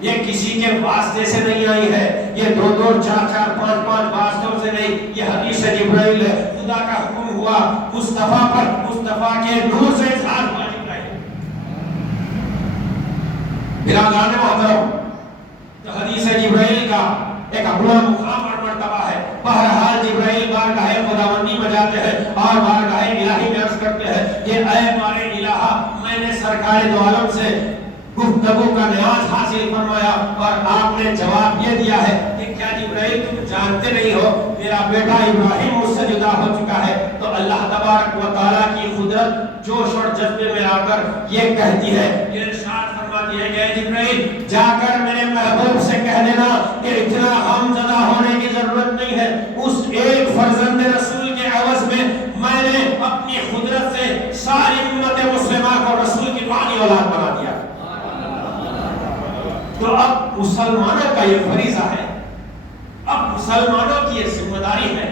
یہ کسی کے واسطے سے نہیں آئی ہے, یہ 2 4 5 واسطوں سے نہیں, یہ حدیث جبرائیل ہے. خدا کا حکم ہوا مصطفیٰ پر, مصطفیٰ کے نور سے اظہار ہوا جبرائیل. برادران محترم، تو حدیث جبرائیل کا ایک اپنا مقام اور مرتبہ ہے۔ بہرحال جبرائیل بارگاہ خداوندی میں جاتے ہیں اور بارگاہ الہی میں عرض کرتے ہیں کہ اے بار الہ، میں نے سرکار دو عالم سے گفتگو کا نیاز حاصل فرمایا اور آپ نے جواب یہ دیا ہے کہ کیا جبرائیل تم جانتے نہیں ہو میرا بیٹا ابراہیم مجھ سے جدا ہو چکا ہے؟ تو اللہ تبارک و تعالیٰ کی قدرت جوش اور جذبے میں آ کر یہ کہتی ہے، یہ ارشاد فرماتی ہے کہ جبرائیل جا کر میرے محبوب سے کہہ دینا کہ اتنا غم زدہ ہونے کی ضرورت نہیں ہے، اس ایک فرزند رسول کے عوض میں نے اپنی قدرت سے ساری امت مسلمہ کو رسول کی روحانی اولاد بنا دیا۔ تو اب مسلمانوں کا یہ فریضہ ہے، اب مسلمانوں کی یہ ذمہ داری ہے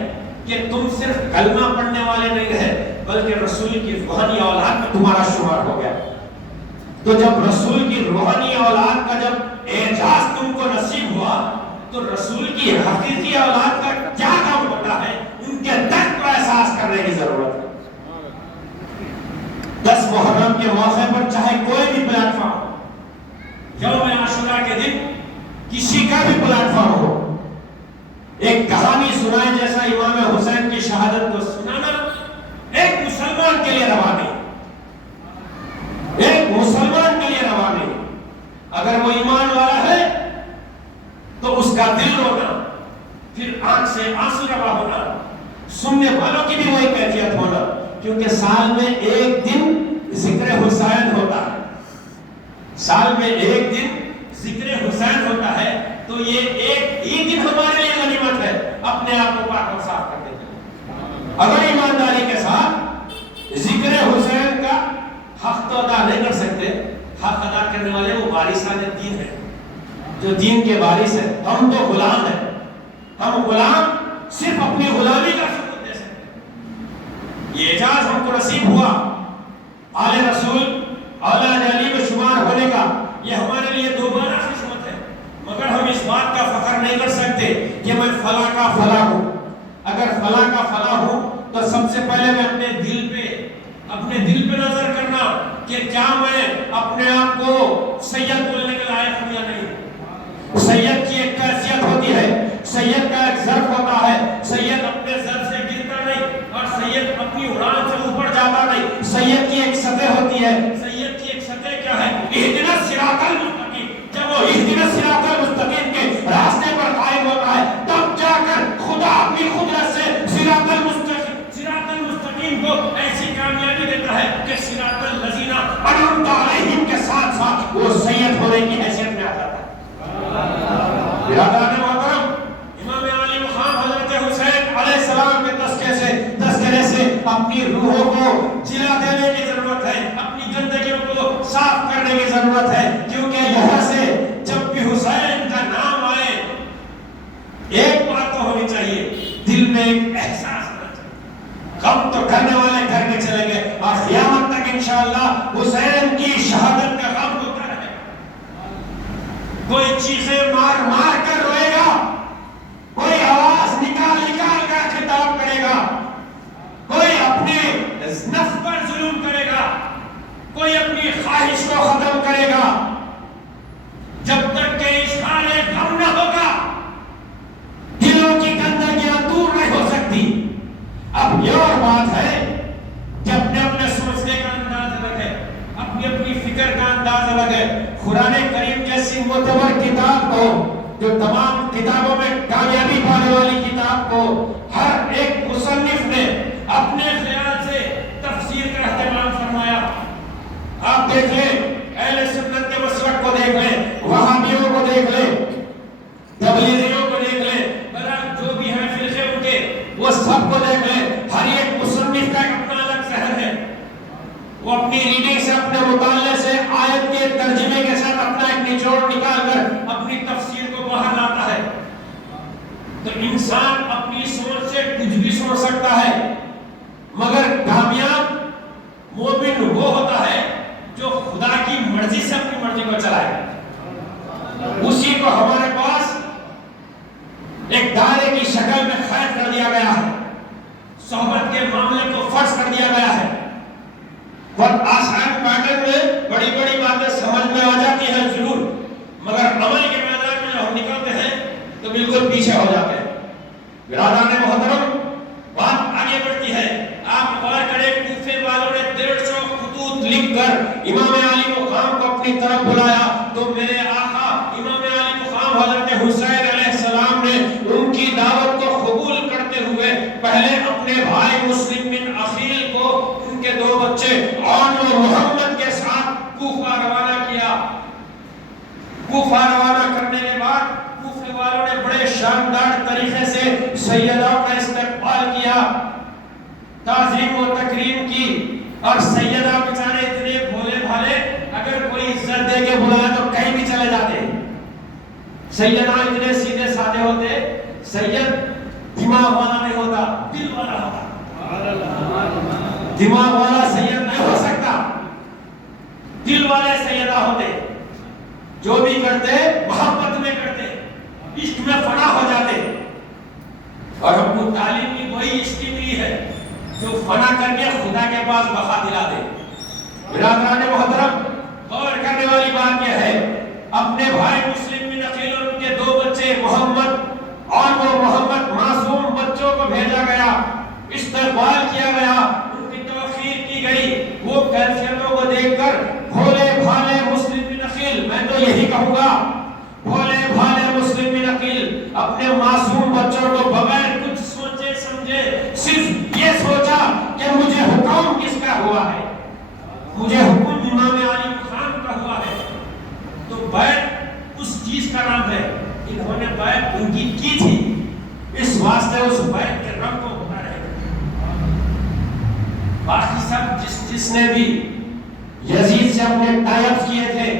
کہ تم صرف کلمہ پڑھنے والے نہیں رہے بلکہ رسول کی روحانی اولاد میں تمہارا شمار ہو گیا۔ تو جب رسول کی روحانی اولاد کا جب اعزاز تم کو نصیب ہوا تو رسول کی حقیقی اولاد کا کیا کام ہوتا ہے، ان کے درد کو احساس کرنے کی ضرورت ہے۔ 10 محرم کے موقع پر چاہے کوئی بھی پلیٹ فارم، یوم عاشورہ کے دن کسی کا بھی پلیٹ فارم ہو، ایک کہانی سنائے جیسا امام حسین کی شہادت کو سنانا ایک مسلمان کے لیے روا نہیں، ایک مسلمان کے لیے روا نہیں۔ اگر وہ ایمان والا ہے تو اس کا دل رونا، پھر آنکھ سے آنسو روا ہونا، سننے والوں کی بھی وہی کیفیت ہونا، کیونکہ سال میں ایک دن ذکر حسین ہوتا ہے، سال میں ایک دن ذکر حسین ہوتا ہے، تو یہ ایک ہی دن ہمارے لیے غنیمت ہے، اپنے آپ کو پاک اور صاف کر دیتے ہیں۔ اگر ایمانداری کے ساتھ ذکر حسین کا حق تو ادا نہیں کر سکتے، حق ادا کرنے والے وہ وارثان دین ہیں، جو دین کے وارث ہیں۔ ہم تو غلام ہیں، ہم غلام صرف اپنی غلامی کا ثبوت دے سکتے ہیں۔ یہ اعزاز ہم کو نصیب ہوا آل رسول اولاد علی میں شمار ہونے کا، یہ ہمارے لیے دوبارہ قسمت ہے، مگر ہم اس بات کا فخر نہیں کر سکتے کہ میں فلاں کا فلاں ہوں۔ اگر فلاں کا فلاں ہوں تو سب سے پہلے میں اپنے دل پہ نظر کرنا کہ کیا میں اپنے آپ کو سید بولنے کے لائق ہوں یا نہیں۔ سید کی ایک کیفیت ہوتی ہے، سید کا ایک ظرف ہوتا ہے، سید اپنے ظرف سے گرتا نہیں اور سید اپنی اڑان سے اوپر جاتا نہیں، سید کی ایک سطح ہوتی ہے۔ سید کی ایک سطح کیا ہے؟ اہدنا الصراط المستقیم۔ جب وہ اہدنا الصراط المستقیم کے راستے پر قائم ہوتا ہے تب جا کر خدا اپنی قدرت سے صراط المستقیم کو ایسی کامیابی دیتا ہے کہ صراط الذین انعمت علیہم کے ساتھ ساتھ وہ سید ہونے کی حیثیت میں آ جاتا ہے۔ برادران محترم، امام علی مقام حضرت حسین علیہ السلام کے تذکرے سے اپنی روحوں کو جلا دینے کی ضرورت ہے، اپنی زندگیوں کو صاف کرنے کی ضرورت ہے، کیونکہ یہاں سے جب بھی حسین کا نام آئے ایک بات تو ہونی چاہیے، دل میں ایک احساس ہونا چاہیے، غم تو کرنے والے کر کے چلیں گے اور قیامت تک انشاءاللہ حسین کی شہادت کا غم ہوتا رہے گا۔ کوئی چیزیں مار مار کر روئے گا، کوئی آواز نکال کر خطاب کرے گا، کوئی اپنے نفس پر ظلم کرے گا، کوئی اپنی خواہش کو ختم کرے گا، جب تک کہ اظہار غم نہ ہوگا دلوں کی گندگیاں دور نہیں ہو سکتی۔ اب یہ اور بات ہے کہ اپنے سوچنے کا انداز الگ ہے، اپنی فکر کا انداز الگ ہے۔ قرآن کریم جیسی معتبر کتاب کو، جو تمام کتابوں میں کامیابی پانے والی کتاب کو ہر ایک مصنف نے اپنے خیال سے تفسیر کا اہتمام فرمایا۔ آپ دیکھ لیں، اہل سنت کے مسلک کو دیکھ لیں، وہابیوں کو دیکھ لیں، تبلیغیوں کو دیکھ لیں، جو بھی ہیں فرقے ان کے، وہ سب کو دیکھ لیں، ہر ایک مصنف کا ایک اپنا الگ ذہن ہے۔ وہ اپنی ریڈنگ سے، اپنے مطالعے سے، آیت کے ترجمے کے ساتھ اپنا ایک نچوڑ نکال کر اپنی تفسیر کو باہر لاتا ہے۔ تو انسان اپنی سوچ سے کچھ بھی سوچ سکتا ہے، مگر کامیاب مومن وہ ہوتا ہے جو خدا کی مرضی سے اپنی مرضی کو چلائے۔ اسی کو ہمارے پاس ایک دائرے کی شکل میں قید کر دیا گیا ہے، صحبت کے معاملے کو فرض کر دیا گیا ہے۔ بہت آسان پیٹرن میں بڑی بڑی باتیں سمجھ میں آ جاتی ہیں ضرور، بالکل پیچھے ہو جاتے ہیں۔ برادران محترم، بات آگے بڑھتی ہے۔ آپ غور کریں، کوفے والوں نے 150 خطوط لکھ کر امام علی مقام کو اپنی طرف بلایا تو میرے آقا امام علی مقام حضرت حسین علیہ السلام نے ان کی دعوت کو قبول کرتے ہوئے پہلے اپنے بھائی مسلم بن عقیل کو ان کے 2 بچے عون و محمد کے ساتھ کوفہ روانہ کیا۔ کوفہ روانہ کرنے کے بعد کوفے والوں نے بڑے شاندار طریقے سے سیدہ کا استقبال کیا، تعظیم و تکریم کی، اور سیدہ بیچارے اتنے بھولے بھالے، اگر کوئی عزت دے کے بلایا تو کہیں بھی چلے جاتے۔ سیدہ اتنے سیدھے سادے ہوتے، سید دماغ والا نہیں ہوتا، دل والا ہوتا۔ دماغ والا سید نہیں ہو سکتا، دل والے سیدہ ہوتے، جو بھی کرتے محبت میں کرتے، عشق میں فنا ہو جاتے۔ اور ہم کو تعلیم بھی وہی عشق کی ملی ہے جو فنا کر کے خدا کے پاس بقا دلا دے۔ برادران محترم، غور کرنے والی بات یہ ہے، اپنے بھائی مسلم بن عقیل اور ان کے 2 بچے محمد اور وہ محمد معصوم بچوں کو بھیجا گیا، استقبال کیا گیا، ان کی توقیر کی گئی۔ وہ کیفیتوں کو دیکھ کر بھولے بھالے مسلم بن عقیل، میں تو یہی کہوں گا، بھولے بھالے مسلم بن عقیل اپنے معصوم بچوں کو بغیر کچھ سوچے سمجھے صرف یہ سوچا کہ مجھے حکم کس کا ہوا ہے، مجھے حکم امام علی خان کا ہوا ہے، تو بیعت اس چیز کا نام ہے، انہوں نے بیعت ان کی تھی، اس واسطے اس بیعت کے رنگ کو ہوتا رہے۔ باقی سب جس نے بھی یزید سے اپنے ٹائپ کیے تھے،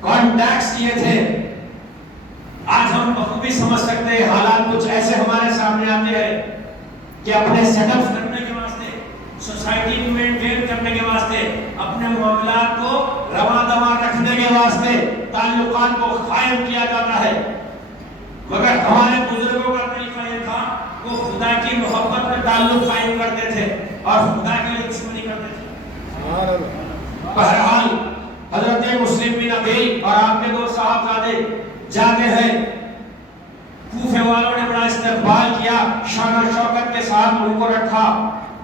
کانٹیکٹس کیے تھے، آج ہم بخوبی سمجھ سکتے ہیں حالات کچھ ایسے ہمارے سامنے آتے ہیں کہ اپنے سیٹ اپ کرنے کے واسطے، سوسائٹی کو مینٹین کرنے کے واسطے، اپنے معاملات کو رواں دواں رکھنے کے واسطے تعلقات کو قائم کیا جاتا ہے، مگر ہمارے بزرگوں کا طریقہ یہ تھا، وہ خدا کی محبت میں تعلق قائم کرتے تھے اور خدا کے لیے دشمنی کرتے تھے۔ بہرحال حضرت مسلم بن عقیل اور آپ کے 2 صاحبزادے جاتے ہیں، کوفے والوں نے بڑا استقبال کیا، شان و شوکت کے ساتھ ان کو رکھا۔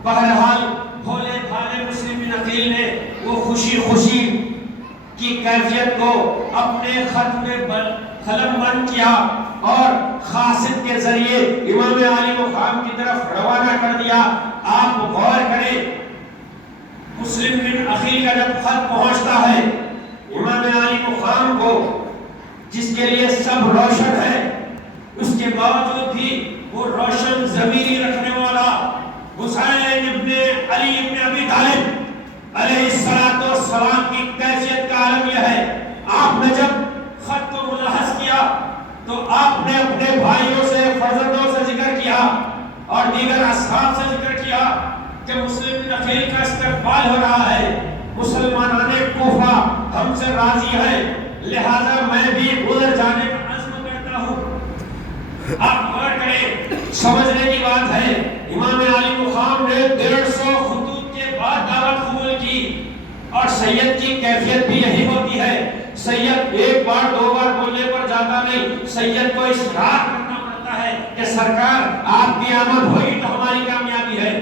بہرحال بھولے بھالے مسلم بن عقیل نے وہ خوشی کی کیفیت کو اپنے خط میں قلم بند کیا اور قاصد کے ذریعے امام علی مقام کی طرف روانہ کر دیا۔ آپ غور کریں، مسلم بن عقیل کا جب خط پہنچتا ہے امام علی مقام کو، جس کے لیے سب روشن ہے، اس کے باوجود بھی وہ روشن ضمیری رکھنے والا حسین ابن علی ابن ابی طالب علیہ السلام کی کیفیت کا عالم یہ ہے۔ آپ نے جب خط کو ملاحظ کیا تو آپ نے اپنے بھائیوں سے، فرزندوں سے ذکر کیا اور دیگر اصحاب سے ذکر کیا کہ مسلم بن عقیل کا استقبال ہو رہا ہے، مسلمانان کوفہ ہم سے راضی ہے، لہذا میں بھی ادھر جانے کا عزم کرتا ہوں۔ آپ غور کریں، سمجھنے کی بات ہے، امام علی مقام نے 150 خطوط کے بعد دعوت قبول کی، اور سید کی کیفیت بھی یہی ہوتی ہے، سید 1 بار 2 بار بولنے پر جاتا نہیں، سید کو اصرار کرنا پڑتا ہے کہ سرکار آپ کی آمد ہوئی تو ہماری کامیابی ہے۔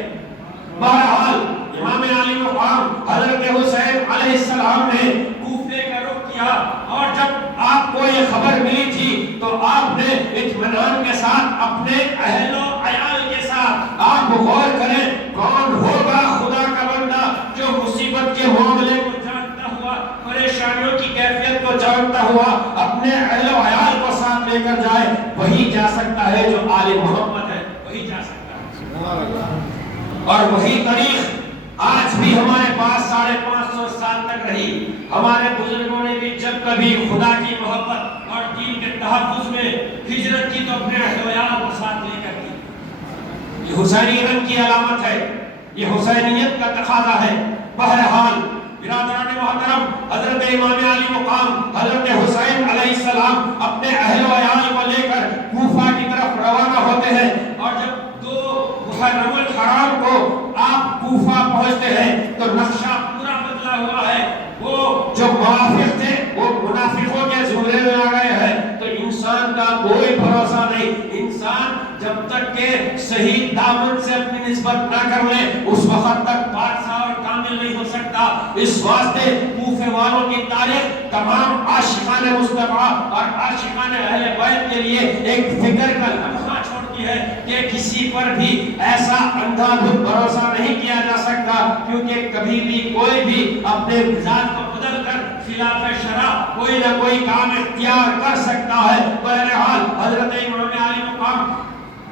بہرحال امام علی مقام حضرت حسین علیہ السلام نے کوفے کا رخ کیا، اور جب آپ کو یہ خبر ملی تھی تو آپ نے اطمینان کے ساتھ اپنے اہل و عیال کے ساتھ، آپ غور کریں کون ہوگا خدا کا بندہ جو مصیبت کے معاملے کو جانتا ہوا، پریشانیوں کی کیفیت کو جانتا ہوا اپنے اہل و عیال کو ساتھ لے کر جائے، وہی جا سکتا ہے جو آل محمد ہے، وہی جا سکتا ہے۔ اور وہی تاریخ آج بھی ہمارے پاس 550 سال تک رہی۔ ہمارے بزرگوں نے بھی جب کبھی خدا کی محبت اور دین کے تحفظ میں ہجرت کی تو اپنے اہل و عیال کو ساتھ لے کر کی۔ یہ حسینی رنگ کی علامت ہے، یہ حسینیت کا تقاضا ہے۔ بہرحال برادران محترم، حضرت امام علی مقام حضرت حسین علیہ السلام اپنے اہل و عیال کو لے کر کوفہ کی طرف روانہ ہوتے ہیں، اور جب 2 محرم الحرام کو آپ کوفہ پہنچتے ہیں تو نقشہ پورا بدلا ہوا ہے۔ وہ جو موافق تھے وہ منافقوں کے زمرے میں آ گئے ہیں، تو انسان کا کوئی بھروسہ نہیں، جب تک کہ صحیح دامن سے اپنی نسبت نہ کر لے اس وقت تک بادشاہ اور کامل نہیں ہو سکتا. اس واسطے کوفے والوں کی تاریخ تمام عاشقان مصطفیٰ اور عاشقان اہل بیت کے لیے ایک فکر کا لمحہ چھوڑتی ہے کہ کسی پر بھی ایسا اندھا دھند بھروسہ نہیں کیا جا سکتا، کیونکہ کبھی بھی کوئی بھی اپنے مزاج کو بدل کر خلاف شرع کوئی نہ کوئی کام اختیار کر سکتا ہے. بہرحال حضرت امام علی مقام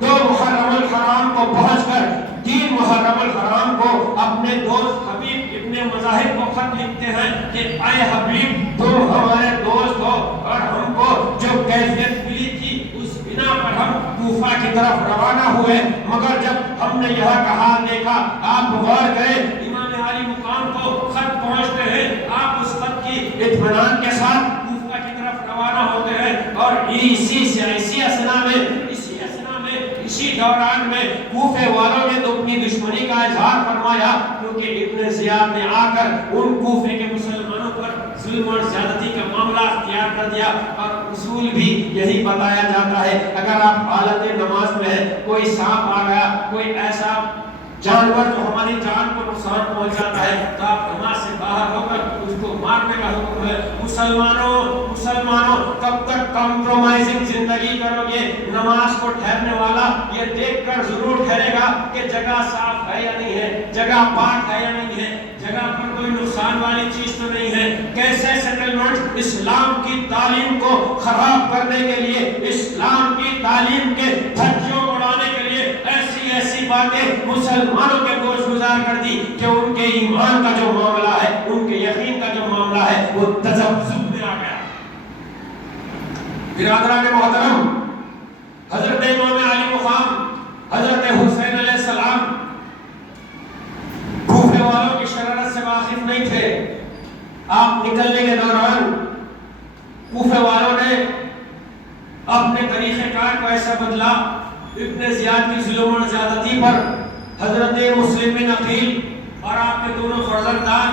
2 محرم الحرام کو پہنچ کر 3 محرم الحرام کو اپنے دوست حبیب ابن مذاہب کو خط لکھتے ہیں کہ اے حبیب تم ہمارے دوست ہو اور ہم کو جو کیفیت ملی تھی اس بنا پر ہم کوفہ کی طرف روانہ ہوئے، مگر جب ہم نے یہاں کا حال دیکھا، آپ غور کریں امام علی مقام کو خط پہنچتے ہیں، آپ اس خط کی اطمینان کے ساتھ کوفہ کی طرف روانہ ہوتے ہیں اور اسی دوران میں کوفے والوں نے تو اپنی دشمنی کا اظہار فرمایا، کیونکہ ابن زیاد نے آ کر ان کوفے کے مسلمانوں پر ظلم اور زیادتی کا معاملہ اختیار کر دیا. اور اصول بھی یہی بتایا جاتا ہے اگر آپ حالت نماز میں ہیں، کوئی سانپ آ گیا، کوئی ایسا جانور جو ہماری جان کو نقصان پہنچاتا ہے، تو آپ نماز سے باہر ہو کر اس کو مارنے کا حکم ہے. مسلمانوں کب تک کمپرومائزنگ زندگی کرو گے؟ نماز کو ٹھہرنے والا یہ دیکھ کر ضرور ٹھہرے گا کہ جگہ صاف ہے یا نہیں ہے، جگہ پاک ہے یا نہیں ہے، جگہ پر کوئی نقصان والی چیز تو نہیں ہے. کیسے سیٹلمنٹ اسلام کی تعلیم کو خراب کرنے کے لیے، اسلام کی تعلیم کے دھجیوں اڑانے کے لیے ایسی باتیں مسلمانوں کے گوش گزار کر دی کہ ان کے ایمان کا جو معاملہ ہے، ان کے یقین کا جو معاملہ ہے وہ تذبذب میں آ گیا. برادران محترم، حضرت امام علی مقام حضرت حسین علیہ السلام کوفے والوں کی شرارت سے واقف نہیں تھے. آپ نکلنے کے دوران کوفے والوں نے اپنے طریقہ کار کو ایسا بدلا، ابن زیاد کی ظلم اور زیادتی پر حضرت مسلم بن عقیل اور آپ کے دونوں فرزندان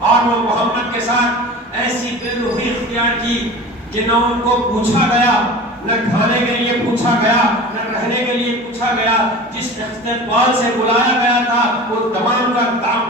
اور وہ محمد کے ساتھ ایسی بے رخی اختیار کی کہ نہ ان کو پوچھا گیا، نہ کھانے کے لیے پوچھا گیا، نہ رہنے کے لیے پوچھا گیا. جس استقبال سے بلایا گیا تھا وہ تمام کا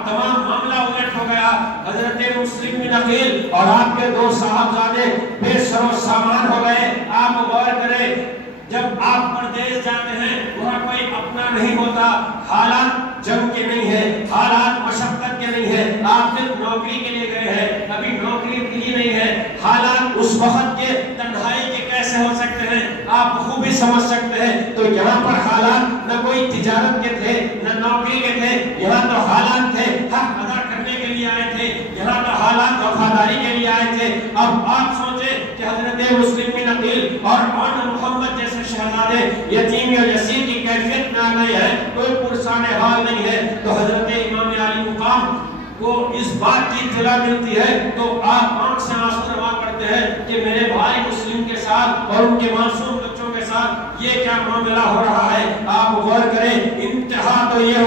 تمام معاملہ الٹ ہو گیا. حضرت مسلم بن عقیل اور آپ کے 2 صاحبزادے بے سر و سامان ہو گئے. آپ غور کریں، جب آپ پردیس جاتے ہیں وہاں کوئی اپنا نہیں ہوتا، حالات جنگ کے نہیں ہے، حالات مشقت کے نہیں ہے، آپ صرف نوکری کے لیے گئے ہیں، ابھی نوکری ملی نہیں ہے. حالات اس وقت کے تنہائی کے کیسے ہو سکتے ہیں آپ خوبی سمجھ سکتے ہیں. تو یہاں پر حالات نہ کوئی تجارت کے تھے نہ نوکری کے تھے، یہاں تو حالات تھے حق ادا کرنے کے لیے آئے تھے، یہاں تو حالات وفاداری کے لیے آئے تھے. اب آپ سوچیں کہ حضرت مسلم بن عقیل اور محمد جیسے شہزادے یتیم یا یسیر کی کیفیت میں آ گئے ہیں، کوئی پرسان حال نہیں ہے. تو حضرت امام علی مقام کو اس بات کی اطلاع ملتی ہے تو آپ آنکھ سے آنسو روا کرتے ہیں کہ میرے بھائی مسلم کے ساتھ اور ان کے معصوم بچوں کے ساتھ یہ کیا معاملہ ہو رہا ہے. آپ غور کریں، انتہا تو یہ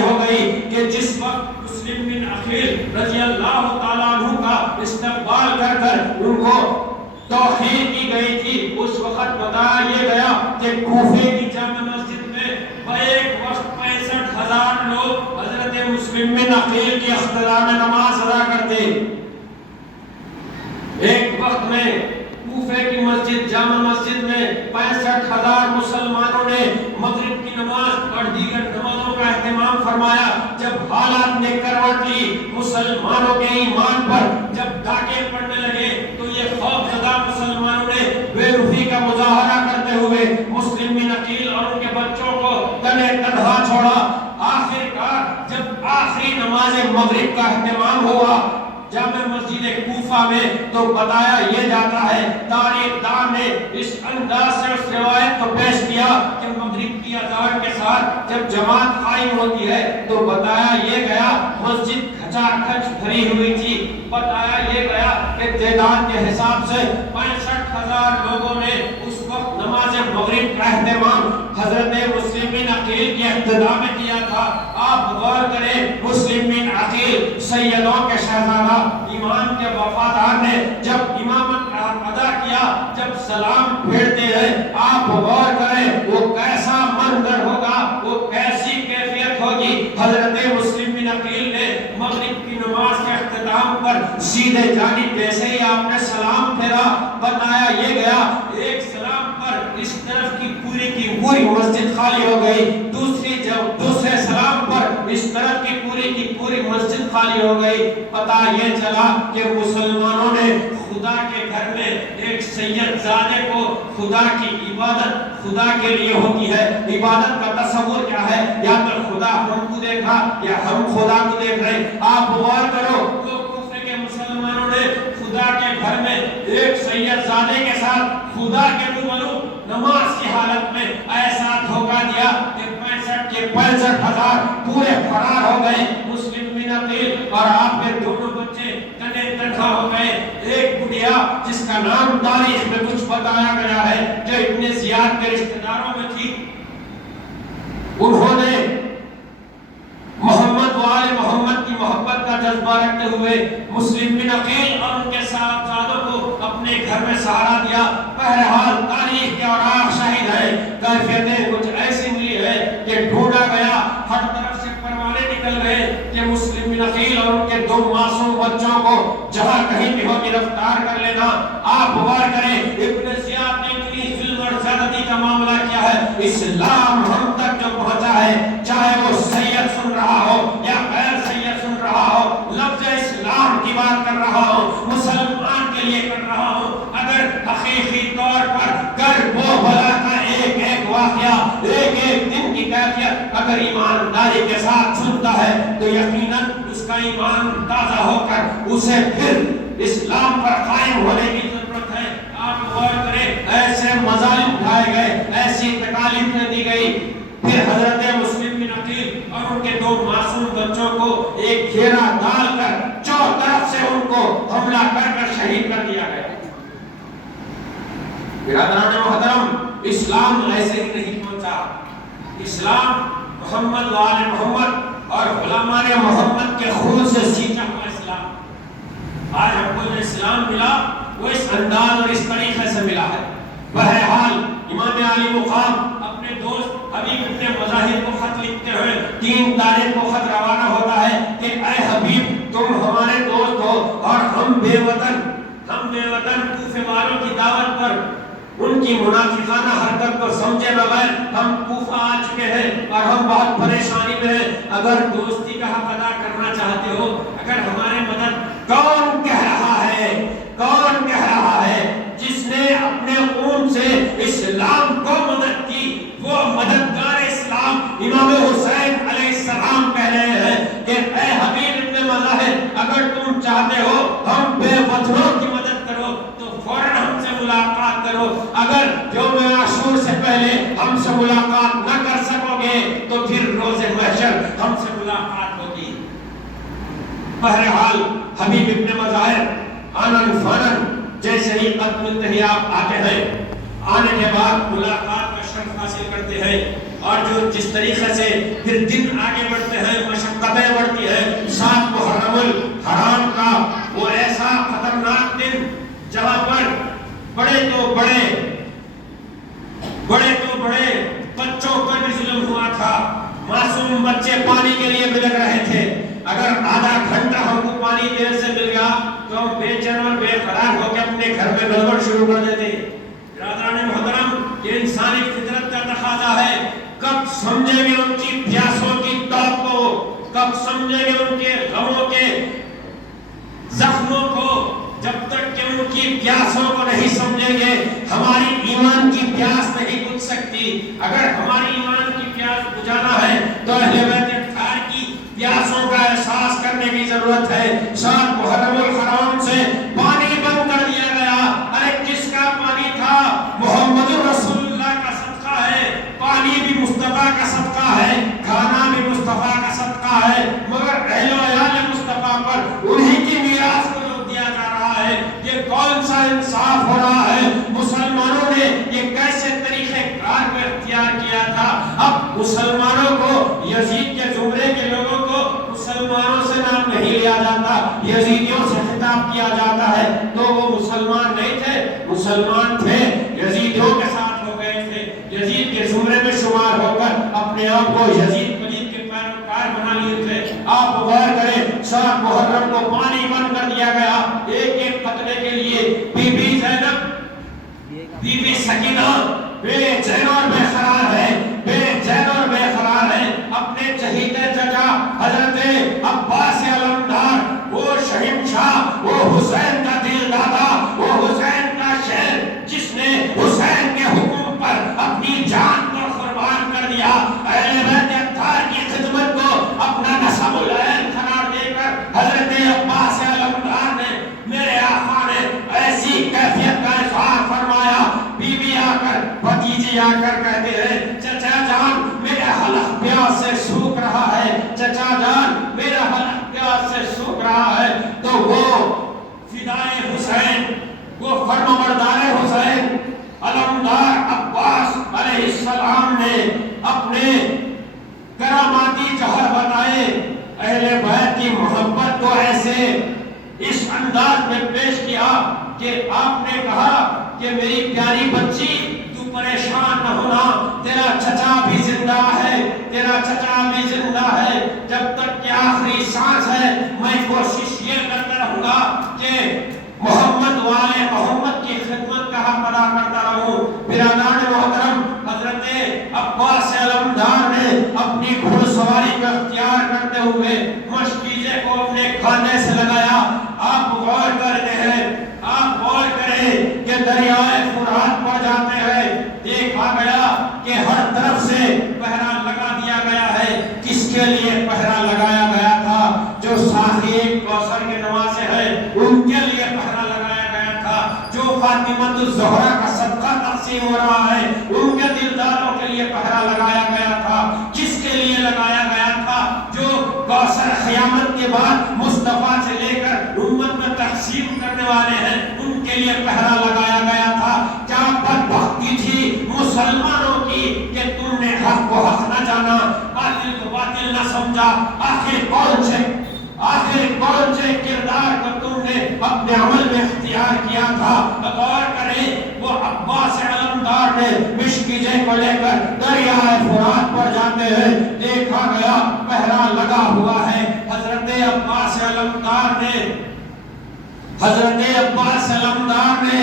ہو گئی کہ جس وقت مسلم بن عقیل رضی اللہ تعالیٰ عنہ کا استقبال کر ان کو توقیر کی گئی تھی، اس وقت بتایا یہ گیا کہ کوفے کی جامع مسجد میں ایک وقت 65,000 لوگ حضرت مسلم بن عقیل کی اختتام نماز ادا کرتے. ایک وقت میں کوفے کی مسجد جامع مسجد میں 65,000 مسلمانوں نے مغرب کی نماز اور دیگر نمازوں کا اہتمام فرمایا. جب حالات نے کروٹ لی، مسلمانوں کے ایمان پر جب ڈاکے پڑنے لگے تو یہ خوف زدہ مسلمانوں نے بے رخی کا مظاہرہ کرتے ہوئے مسلم بن عقیل اور ان کے بچوں کو تنہا چھوڑا. آخرکار جب آخری نماز مغرب کا اہتمام ہوا جامع مسجد کوفہ میں تو بتایا یہ جاتا ہے، تاریخ دان نے اس انداز سے اس روایت کو پیش کیا کہ مغرب کی اذان کے ساتھ جب جماعت قائم ہوتی ہے تو بتایا یہ گیا مسجد کھچا کھچ بھری ہوئی تھی. بتایا یہ گیا کہ تعداد کے حساب سے 65,000 لوگوں نے اس وقت نماز مغرب کا اہتمام حضرت مسلم بن عقیل کی ابتدا میں کیا تھا. آپ غور کریں، مسلم بن عقیل سیدوں کے شہزادہ ایمان کے وفادار نے جب امامت ادا کیا، جب سلام پھیرتے ہیں، آپ غور کریں پر سیدھے جانب جیسے ہی آپ نے سلام پھیرا بتایا یہ گیا ایک سلام پر اس طرف کی پوری مسجد خالی ہو گئی، دوسرے سلام پر اس طرف کی پوری مسجد خالی ہو گئی۔ پتہ یہ چلا کہ مسلمانوں نے خدا کے گھر میں ایک سید زادے کو خدا کی عبادت خدا کے لیے ہوتی ہے۔ عبادت کا تصور کیا ہے؟ یا تو خدا ہم کو دیکھا یا ہم خدا کو دیکھ رہے۔ آپ غور کرو، وہ کوفے کے مسلمانوں نے خدا کے گھر میں ایک سید زادے کے ساتھ خدا کے روبرو نماز کی حالت میں ایسا دھوکہ دیا کہ 65,000 پورے فرار ہو گئے۔ مسلم بن عقیل اور آپ کے دونوں بچے تنے تنہا ہو گئے۔ ایک بڑھیا جس کا نام تاریخ میں کچھ بتایا گیا ہے جو ابن زیاد کے رشتہ داروں میں تھی، انہوں نے محمد وآل محمد کی محبت کا جذبہ رکھتے ہوئے مسلم بن عقیل اور ان کے صاحبزادوں کو اپنے گھر میں سہارا دیا۔ بہرحال تاریخ کے اوراق شاہد ہے، کیفیتیں کچھ ایسی ملی ہے کہ ڈھونڈا گیا، ہر طرف سے پروانے نکل گئے کہ مسلم بن عقیل اور ان کے 2 معصوم بچوں کو جہاں کہیں بھی ہو گرفتار کر لینا۔ آپ غور کریں ابن زیاد نے اتنی ظلم اور زیادتی کا معاملہ کیا ہے۔ اسلام ہم تک جو پہنچا ہے، چاہے وہ سید سن رہا ہو یا غیر سید سن رہا ہو، لفظ اسلام کی بات کر رہا ہو، مسلمان کے لیے کر رہا ہو، اگر حقیقی طور پر کربلا کا ایک واقعہ، ایک دن کی کیفیت اگر ایمانداری کے ساتھ سنتا ہے تو یقیناً اس کا ایمان تازہ ہو کر اسے پھر اسلام پر قائم ہونے کی ضرورت ہے۔ آپ غور کریں، ایسے مظالم اٹھائے گئے، ایسی تکالیف دی گئی، پھر حضرت مسلم بن عقیل اور ان کے 2 معصوم بچوں کو ایک گھیرا ڈال کر چوطرف سے ان کو حملہ کر شہید کر دیا گیا۔ برادران محترم، اسلام ایسے ہی نہیں پہنچا۔ اسلام محمد وآل محمد اور غلامان محمد کے خون سے سینچا ہوا اسلام۔ آج ہم کو جو اسلام ملا وہ اس انداز اور اس طریقے سے ملا ہے۔ بہرحال امام علی مقام اپنے دوست حبیب ابن مظاہر کو خط لکھتے ہوئے 3 تاریخ کو خط روانہ ہوتا ہے کہ اے حبیب، تم ہمارے دوست ہو اور ہم بے وطن کوفے والوں کی دعوت پر ان کی منافقانہ حرکت کو سمجھے بغیر ہم کوفہ آ چکے ہیں اور ہم بہت پریشانی میں ہیں۔ اگر دوستی کا حق ادا کرنا چاہتے ہو، اگر ہمارے مدد کون کہہ رہا ہے جس نے اپنے خون سے اسلام کو مدد کی، وہ مددگار اسلام امام حسین علیہ السلام کہہ رہے ہیں کہ اے حبیب ابن مظاہر، اگر تم چاہتے ہو ہم بے وطنوں کی مدد کرو تو فوراً ہم سے ملاقات کرو۔ اگر یوم عاشور سے پہلے ہم سے ملاقات نہ کر سکو گے تو پھر روز محشر ہم سے ملاقات ہوگی۔ بہرحال حبیب ابن مظاہر آنن فانن جیسے ہی قد ملتے آپ آتے ہیں، آنے کے بعد ملاقات کا شرف حاصل کرتے ہیں، اور جس طریقے سے پھر دن آگے بڑھتے ہیں، مشقتیں بڑھتی ہیں، 7 محرم الحرام کا وہ ایسا خطرناک دن جہاں پر بڑے تو بڑے بچوں پر بھی ظلم ہوا تھا۔ معصوم بچے پانی کے لیے بلک رہے تھے، اگر آدھا گھنٹہ ہم کو پانی دیر سے مل گیا تو ہم بے چین اور بے قرار ہو کے اپنے گھر میں گڑبڑ شروع کر دیتے۔ برادران محترم، یہ انسانی فطرت کا تقاضا ہے۔ کب سمجھیں گے ان کی پیاسوں کی توق کو، کب سمجھیں گے ان کے غموں کے زخموں کو؟ جب تک کہ ان کی پیاسوں کو نہیں سمجھیں گے ہماری ایمان کی پیاس نہیں بجھ سکتی۔ اگر ہماری ایمان کی پیاس بجھانا ہے تو اہل بیت اطہار کی پیاسوں کا احساس کرنے کی ضرورت ہے۔ 7 محرم الحرام سے پانی بند کر دیا گیا۔ ارے کس کا پانی تھا؟ محمد رسول اللہ کا صدقہ ہے، پانی بھی مصطفیٰ کا صدقہ ہے، کھانا بھی مصطفیٰ کا صدقہ ہے، مگر اہل و عیال مصطفیٰ پر انہی کی میراث کو روک دیا جا رہا ہے۔ یہ کون سا انصاف ہو رہا ہے؟ مسلمانوں نے یہ کیسے طریقے کار کو اختیار کیا تھا؟ اب مسلمانوں کو، یزید کے زمرے کے لوگوں کو مسلمانوں سے نام نہیں لیا جاتا، یزیدیوں سے خطاب کیا جاتا ہے۔ تو وہ مسلمان نہیں تھے، مسلمان تھے، یزیدیوں کے ساتھ ہو گئے تھے، یزید کے زمرے میں شمار ہو کر اپنے آپ کو یزید پلید کے پیروکار بنا لیے تھے۔ آپ غور کریں، 7 محرم کو پانی بند کر دیا خطبے کے لیے بی بی زینب، بی بی سکینہ بے چین اور بے قرار ہے، بے چین اور بے قرار ہے. اپنے چہیتے چچا حضرت عباس علمدار، وہ شہنشاہ، وہ حسین کا دل دادا، وہ حسین کا شیر، جس نے حسین کے حکم پر اپنی جان کو قربان کر دیا، اہل بیت اطہار کی خدمت کو اپنا نسب العین قرار دے کر حضرت عباس علمدار نے، میرے آقا نے ایسی کیفیت کا اظہار فرمایا. بی بی آ کر، بھتیجی آ کر کہتے ہیں چچا جان میرا حلق پیاس سے سوکھ رہا ہے، چچا جان میرا حلق پیاس سے سوکھ رہا ہے. تو وہ فدائے حسین، وہ فرمانبردار حسین علمدار عباس علیہ السلام نے اپنے کراماتی جوہر بتائے، اہل بیت کی محبت کو ایسے اس انداز میں پیش کیا کہ آپ نے کہا کہ میری پیاری بچی تو پریشان نہ ہونا، تیرا چچا بھی زندہ ہے، تیرا چچا بھی زندہ ہے، جب تک کہ آخری سانس ہے میں کوشش یہ کرتا رہوں گا کہ محمد والے محمد کی خدمت کا حق ادا کرتا رہوں. برادران محترم، حضرت عباس علمدار نے اپنی گھوڑ سواری کا اختیار کرتے ہوئے مشکیزے کو اپنے کھانے سے لگایا. آپ غور کرتے ہیں، آپ غور کریں کہ دریائے فرات پر جاتے ہوئے دیکھا گیا کہ ہر طرف سے پہرا لگا دیا گیا ہے. کس کے لیے پہرا لگایا گیا تھا؟ جو ساقی کوثر کے نواسے ہیں ان کے لیے پہرا لگایا گیا تھا. جو فاطمہ الزہرا کا صدقہ تقسیم ہو رہا ہے ان کے دلداروں کے لیے پہرا لگایا گیا تھا. کس کے لیے لگایا گیا تھا؟ جو کوثر قیامت کے بعد مصطفیٰ سے لے کر امت میں تقسیم کرنے والے ہیں ان کے لیے پہرا لگایا گیا تھا. کیا بدبختی تھی مسلمانوں کی کہ تم نے حق کو حق نہ جانا، باطل کو باطل نہ سمجھا. آخر کون سے کردار کو تم نے اپنے عمل میں اختیار کیا تھا؟ غور کریں، وہ عباس علمدار نے مشکیزے کو لے کر دریائے فرات پر جاتے ہیں دیکھا گیا پہرا لگا ہوا ہے. حضرت عباس علمدار نے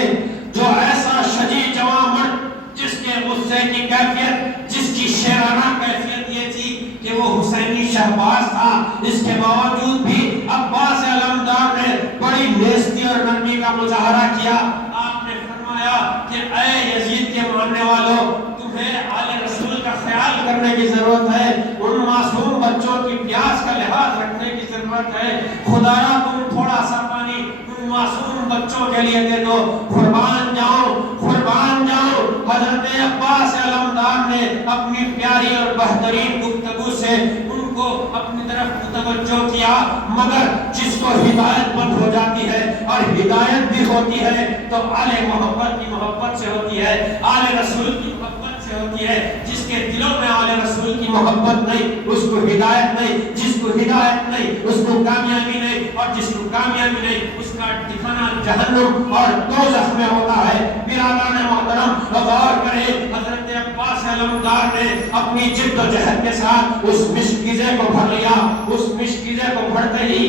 جو ایسا شجی جوان مرد جس کے غصے کی کیفیت، جس کی شیرانہ کیفیت یہ تھی کہ وہ حسینی شہباز تھا، اس کے باوجود بھی عباس علمدار نے بڑی نیستی اور نرمی کا مظاہرہ کیا. آپ نے فرمایا کہ اے یزید کے ماننے والوں، تمہیں آل رسول کا خیال کرنے کی ضرورت ہے، ان معصوم بچوں کی پیاس کا لحاظ رکھنے کی ضرورت ہے. خدایا تم تھوڑا سا پانی ان معصوم بچوں کے لیے دے دو، قربان جاؤ، قربان جاؤ. حضرت عباس علمدار نے اپنی پیاری اور بہترین گفتگو سے ان کو اپنی طرف متوجہ کیا. مگر جس کو ہدایت مند ہو جاتی ہے اور ہدایت بھی ہوتی ہے تو آل محبت کی محبت سے ہوتی ہے، آل رسول کی محبت سے ہوتی ہے. جس کے دلوں میں آل رسول کی محبت نہیں اس کو ہدایت نہیں، جس کو ہدایت نہیں اس کو کامیابی نہیں، اور جس کو کامیابی نہیں اس کا ٹھکانہ جہنم اور دوزخ میں ہوتا ہے. برادران محترم غور کریں، حضرت عباس علمدار نے اپنی جد و جہد کے ساتھ اس مشکیزے کو بھر لیا. اس مشکیزے کو بھرتے ہی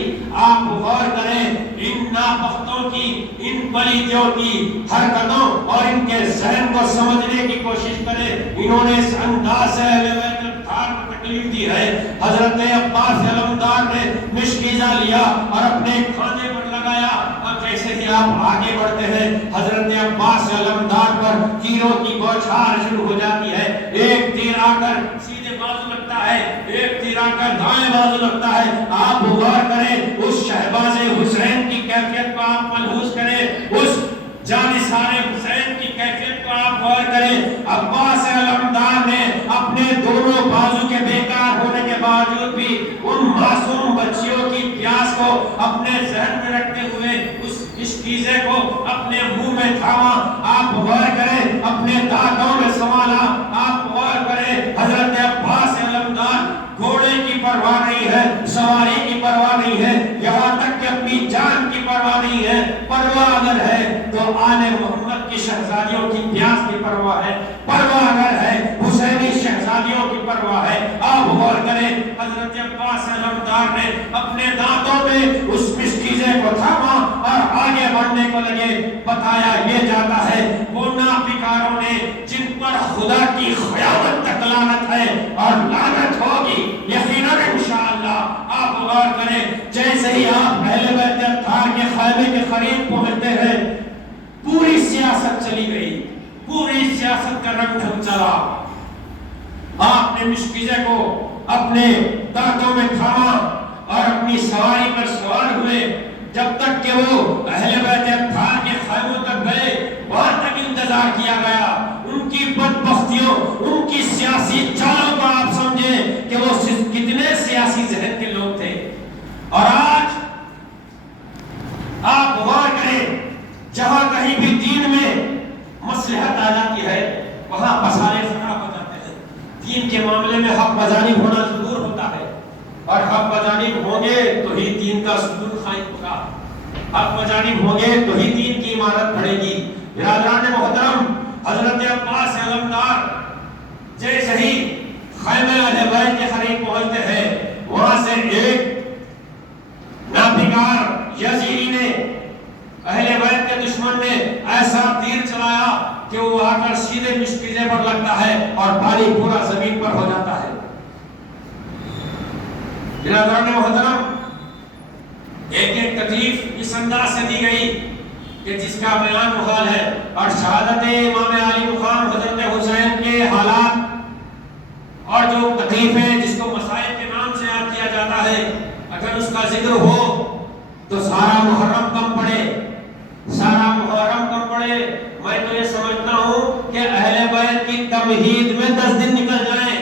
آپ غور کریں ان ناپختوں کی، ان پلیتوں کی حرکتوں اور ان کے ذہن کو سمجھنے کی کوشش کریں. انہوں نے اس انداز سے اہل بیت اطہار کو تکلیف دی ہے. حضرت عباس علمدار نے مشکیزہ لیا اور اپنے کھانے پر لگایا. اب جیسے ہی آپ آگے بڑھتے ہیں حضرت عباس علمدار پر تیروں کی بوچھار شروع ہو جاتی ہے. ایک تیر آ کر سیدھے بازو لگتا ہے، ایک تیر آ کر دائیں بازو لگتا ہے. آپ غور کریں اس شہباز حسین کی کیفیت کو آپ ملحوظ کریں، اس جانثار حسین کی کیفیت کو آپ غور کریں. عباس علمدار نے اپنے دونوں بازو کے بیکار ہونے کے باوجود بھی ان معصوم بچیوں کی پیاس کو اپنے ذہن میں رکھتے ہوئے اس مشکیزے کو اپنے منہ میں تھاما. آپ غور کریں، اپنے دانتوں میں سنبھالا. آپ غور کریں، حضرت عباس علمدار گھوڑے کی پرواہ نہیں ہے، سواری کی پرواہ نہیں ہے، یہاں تک کہ اپنی جان کی پرواہ نہیں ہے. پرواہ اگر ہے تو آل محمد کی شہزادیوں کی پیاس کی پرواہ ہے. پرواہ اگر ہے حسینی شہزادیوں کی پرواہ ہے. آپ غور کریں، حضرت عباس علمدار نے اپنے دانتوں میں اس مشکیزے کو تھاما اور آگے بڑھنے کو بتایا یہ جاتا ہے وہ نافرمانوں نے جن پر خدا کی قیامت تک لعنت ہے اور لعنت ہوگی یقیناً انشاءاللہ. آپ غور کریں جیسے ہی آپ اہل بیت اطہار کے خیمے کے قریب پہنچتے ہیں پوری سیاست چلی گئی, پوری سیاست کا رنگ ڈھنگ چلا. آپ نے مشکیزے کو اپنے دانتوں میں تھاما اور اپنی سواری پر سوار ہوئے جب تک کہ وہ اہل بیت اطہار کے خیموں تک گئے وہاں تک انتظار کیا گیا. ان کی بدبختیوں, ان کی سیاسی چالوں کو آپ سمجھیں کہ وہ کتنے سیاسی ذہن کے لوگ تھے. اور آج آپ غور کریں جہاں کہیں بھی دین میں مصلحت آ جاتی ہے وہاں مسائل خراب ہو جاتے ہیں. دین کے معاملے میں حق بجانب ہونا ضرور ہوتا ہے اور حق بجانب ہوں گے تو ہی دین کا ستون قائم ہوگا, حق بجانب ہوں گے تو ہی دین کی عمارت بڑھے گی. برادران محترم, حضرت عباس علمدار جیسے ہی خیمہ اہل بیت کے قریب پہنچتے ہیں وہاں سے ایک ناپیکار یزیدی نے اہل بیت کے دشمن نے ایسا تیر چلایا کہ وہ آ کر سیدھے مشکیزے پر لگتا ہے اور پانی پورا زمین پر ہو جاتا ہے. برادران محترم, ایک ایک تکلیف اس انداز سے دی گئی کہ جس کا بیان محال ہے. اور شہادت امام علی مقام حضرت حسین کے حالات اور جو تکلیفیں جس کو مصائب کے نام سے یاد کیا جاتا ہے اگر اس کا ذکر ہو تو سارا محرم کم پڑے, سارا محرم کم پڑے. میں تو یہ سمجھتا ہوں کہ اہل بیت کی تمہید میں 10 دن نکل جائیں.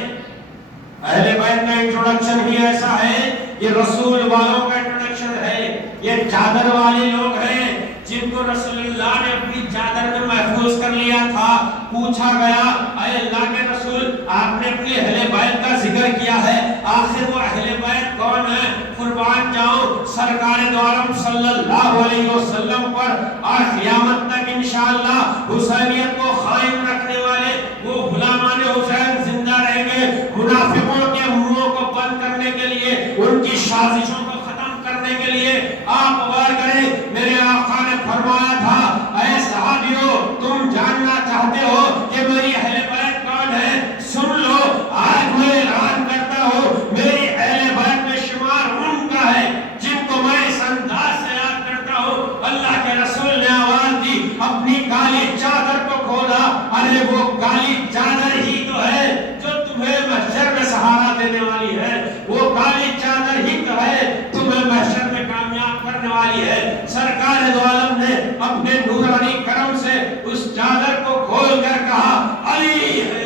اہل بیت کا انٹروڈکشن ہی ایسا ہے, یہ رسول والوں کا انٹروڈکشن ہے. یہ چادر والے لوگ ہیں جن کو رسول اللہ نے اپنی چادر میں محفوظ کر لیا تھا. پوچھا گیا اے اللہ کے رسول آپ نے اپنی اہل بیت کا ذکر کیا ہے, آخر وہ اہل بیت کون ہے؟ قربان جاؤں سرکار دو عالم صلی اللہ علیہ وسلم پر اور قیامت تک انشاءاللہ حسینیت کو قائم رکھنے والے وہ غلامان حسین زندہ رہیں گے. منافقوں کے منہوں کو بند کرنے کے لیے, ان کی سازشوں کو ختم کرنے کے لیے آپ غور کریں. میرے آقا نے فرمایا تھا اے صحابیوں تم جاننا چاہتے ہو کہ میری اہل بیت کون ہے؟ سن لو, آج میں اعلان کرتا ہوں میری اہل بیت میں شمار ان کا ہے جن کو میں اس انداز سے یاد کرتا ہوں. اللہ کے رسول نے آواز دی, اپنی کالی چادر کو کھولا. ارے وہ کالی چادر ہی تو ہے جو تمہیں محشر میں سہارا دینے والی ہے, وہ کالی چادر ہی تو ہے تمہیں محشر میں کامیاب کرنے والی ہے. سرکار دو عالم نے اپنے نورانی کرم سے اس چادر کو کھول کر کہا علی ہے,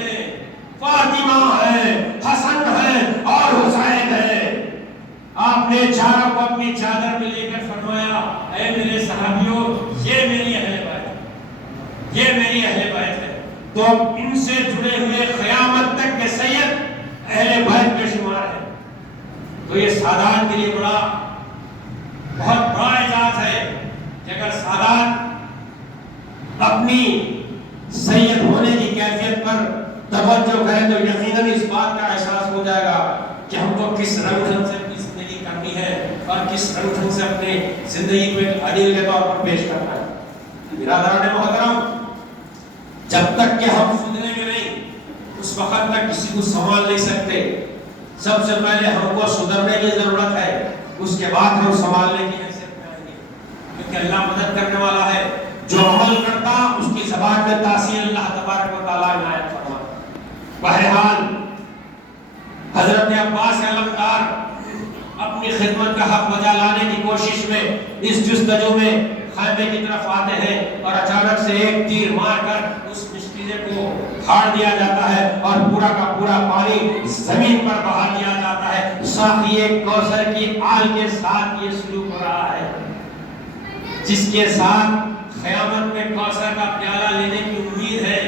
فاطمہ ہے, حسن ہے اور حسین ہے. آپ نے چاروں کو اپنی چادر میں لے کر فرمایا اے میرے صحابیوں یہ میری اہل بیت ہے, یہ میری اہل بیت ہے. تو ان سے جڑے ہوئے قیامت تک کے سید اہل بیت میں شمار ہے. تو یہ سادات کے لیے بہت بڑا اعزاز ہے کہ اگر سادات اپنی سید ہونے کی کیفیت پر توجہ کریں تو یقیناً اس بات کا احساس ہو جائے گا کہ ہم کو کس رنگ ڈھنگ سے اپنی زندگی کرنی ہے اور کس رنگ ڈھنگ سے اپنی زندگی کو ایک عدل کے طور پر پیش کرنا ہے. برادران محترم, جب تک کہ ہم سدھریں گے نہیں اس وقت تک کسی کو سنبھال نہیں سکتے. سب سے پہلے ہم کو سدھرنے کی ضرورت ہے, اس کے بعد ہم سنبھالنے کی حیثیت میں آئیں گے. کیونکہ اللہ مدد کرنے والا ہے, جو عمل کرتا اس کی زبان میں تاثیر اللہ تبارک و تعالیٰ عنایت فرماتا. بہرحال حضرت عباس علمدار اپنی خدمت کا حق بجا لانے کی کوشش میں اس جستجو میں خیمے کی طرف آتے ہیں اور اچانک سے ایک تیر مار کر اس مشکیزے کو پھاڑ دیا جاتا ہے اور پورا کا پورا پانی زمین پر بہا دیا جاتا ہے. ساقی کوثر کی آل کے ساتھ یہ سلوک ہو رہا ہے جس کے ساتھ قیامت میں کوثر کا پیالہ لینے کی امید ہے,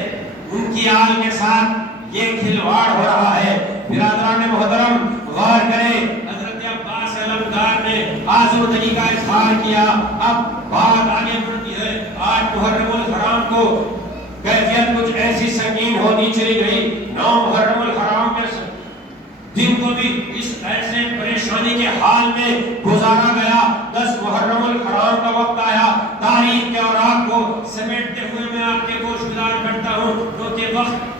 ان کی آل کے ساتھ یہ کھلواڑ ہو رہا ہے. برادران محترم غور کریں, حضرت عباس علمدار نے آزردگی کا اظہار کیا. اب بات آگے بڑھتی ہے. آج محرم الحرام کو کیفیت کچھ ایسی سنگین ہوتی چلی گئی. 9 محرم الحرام کے دن کو بھی اس ایسے پریشانی کے حال میں گزارا گیا. 10 محرم الحرام کا وقت آیا, تاریخ کے اوراق کو سمیٹ وقت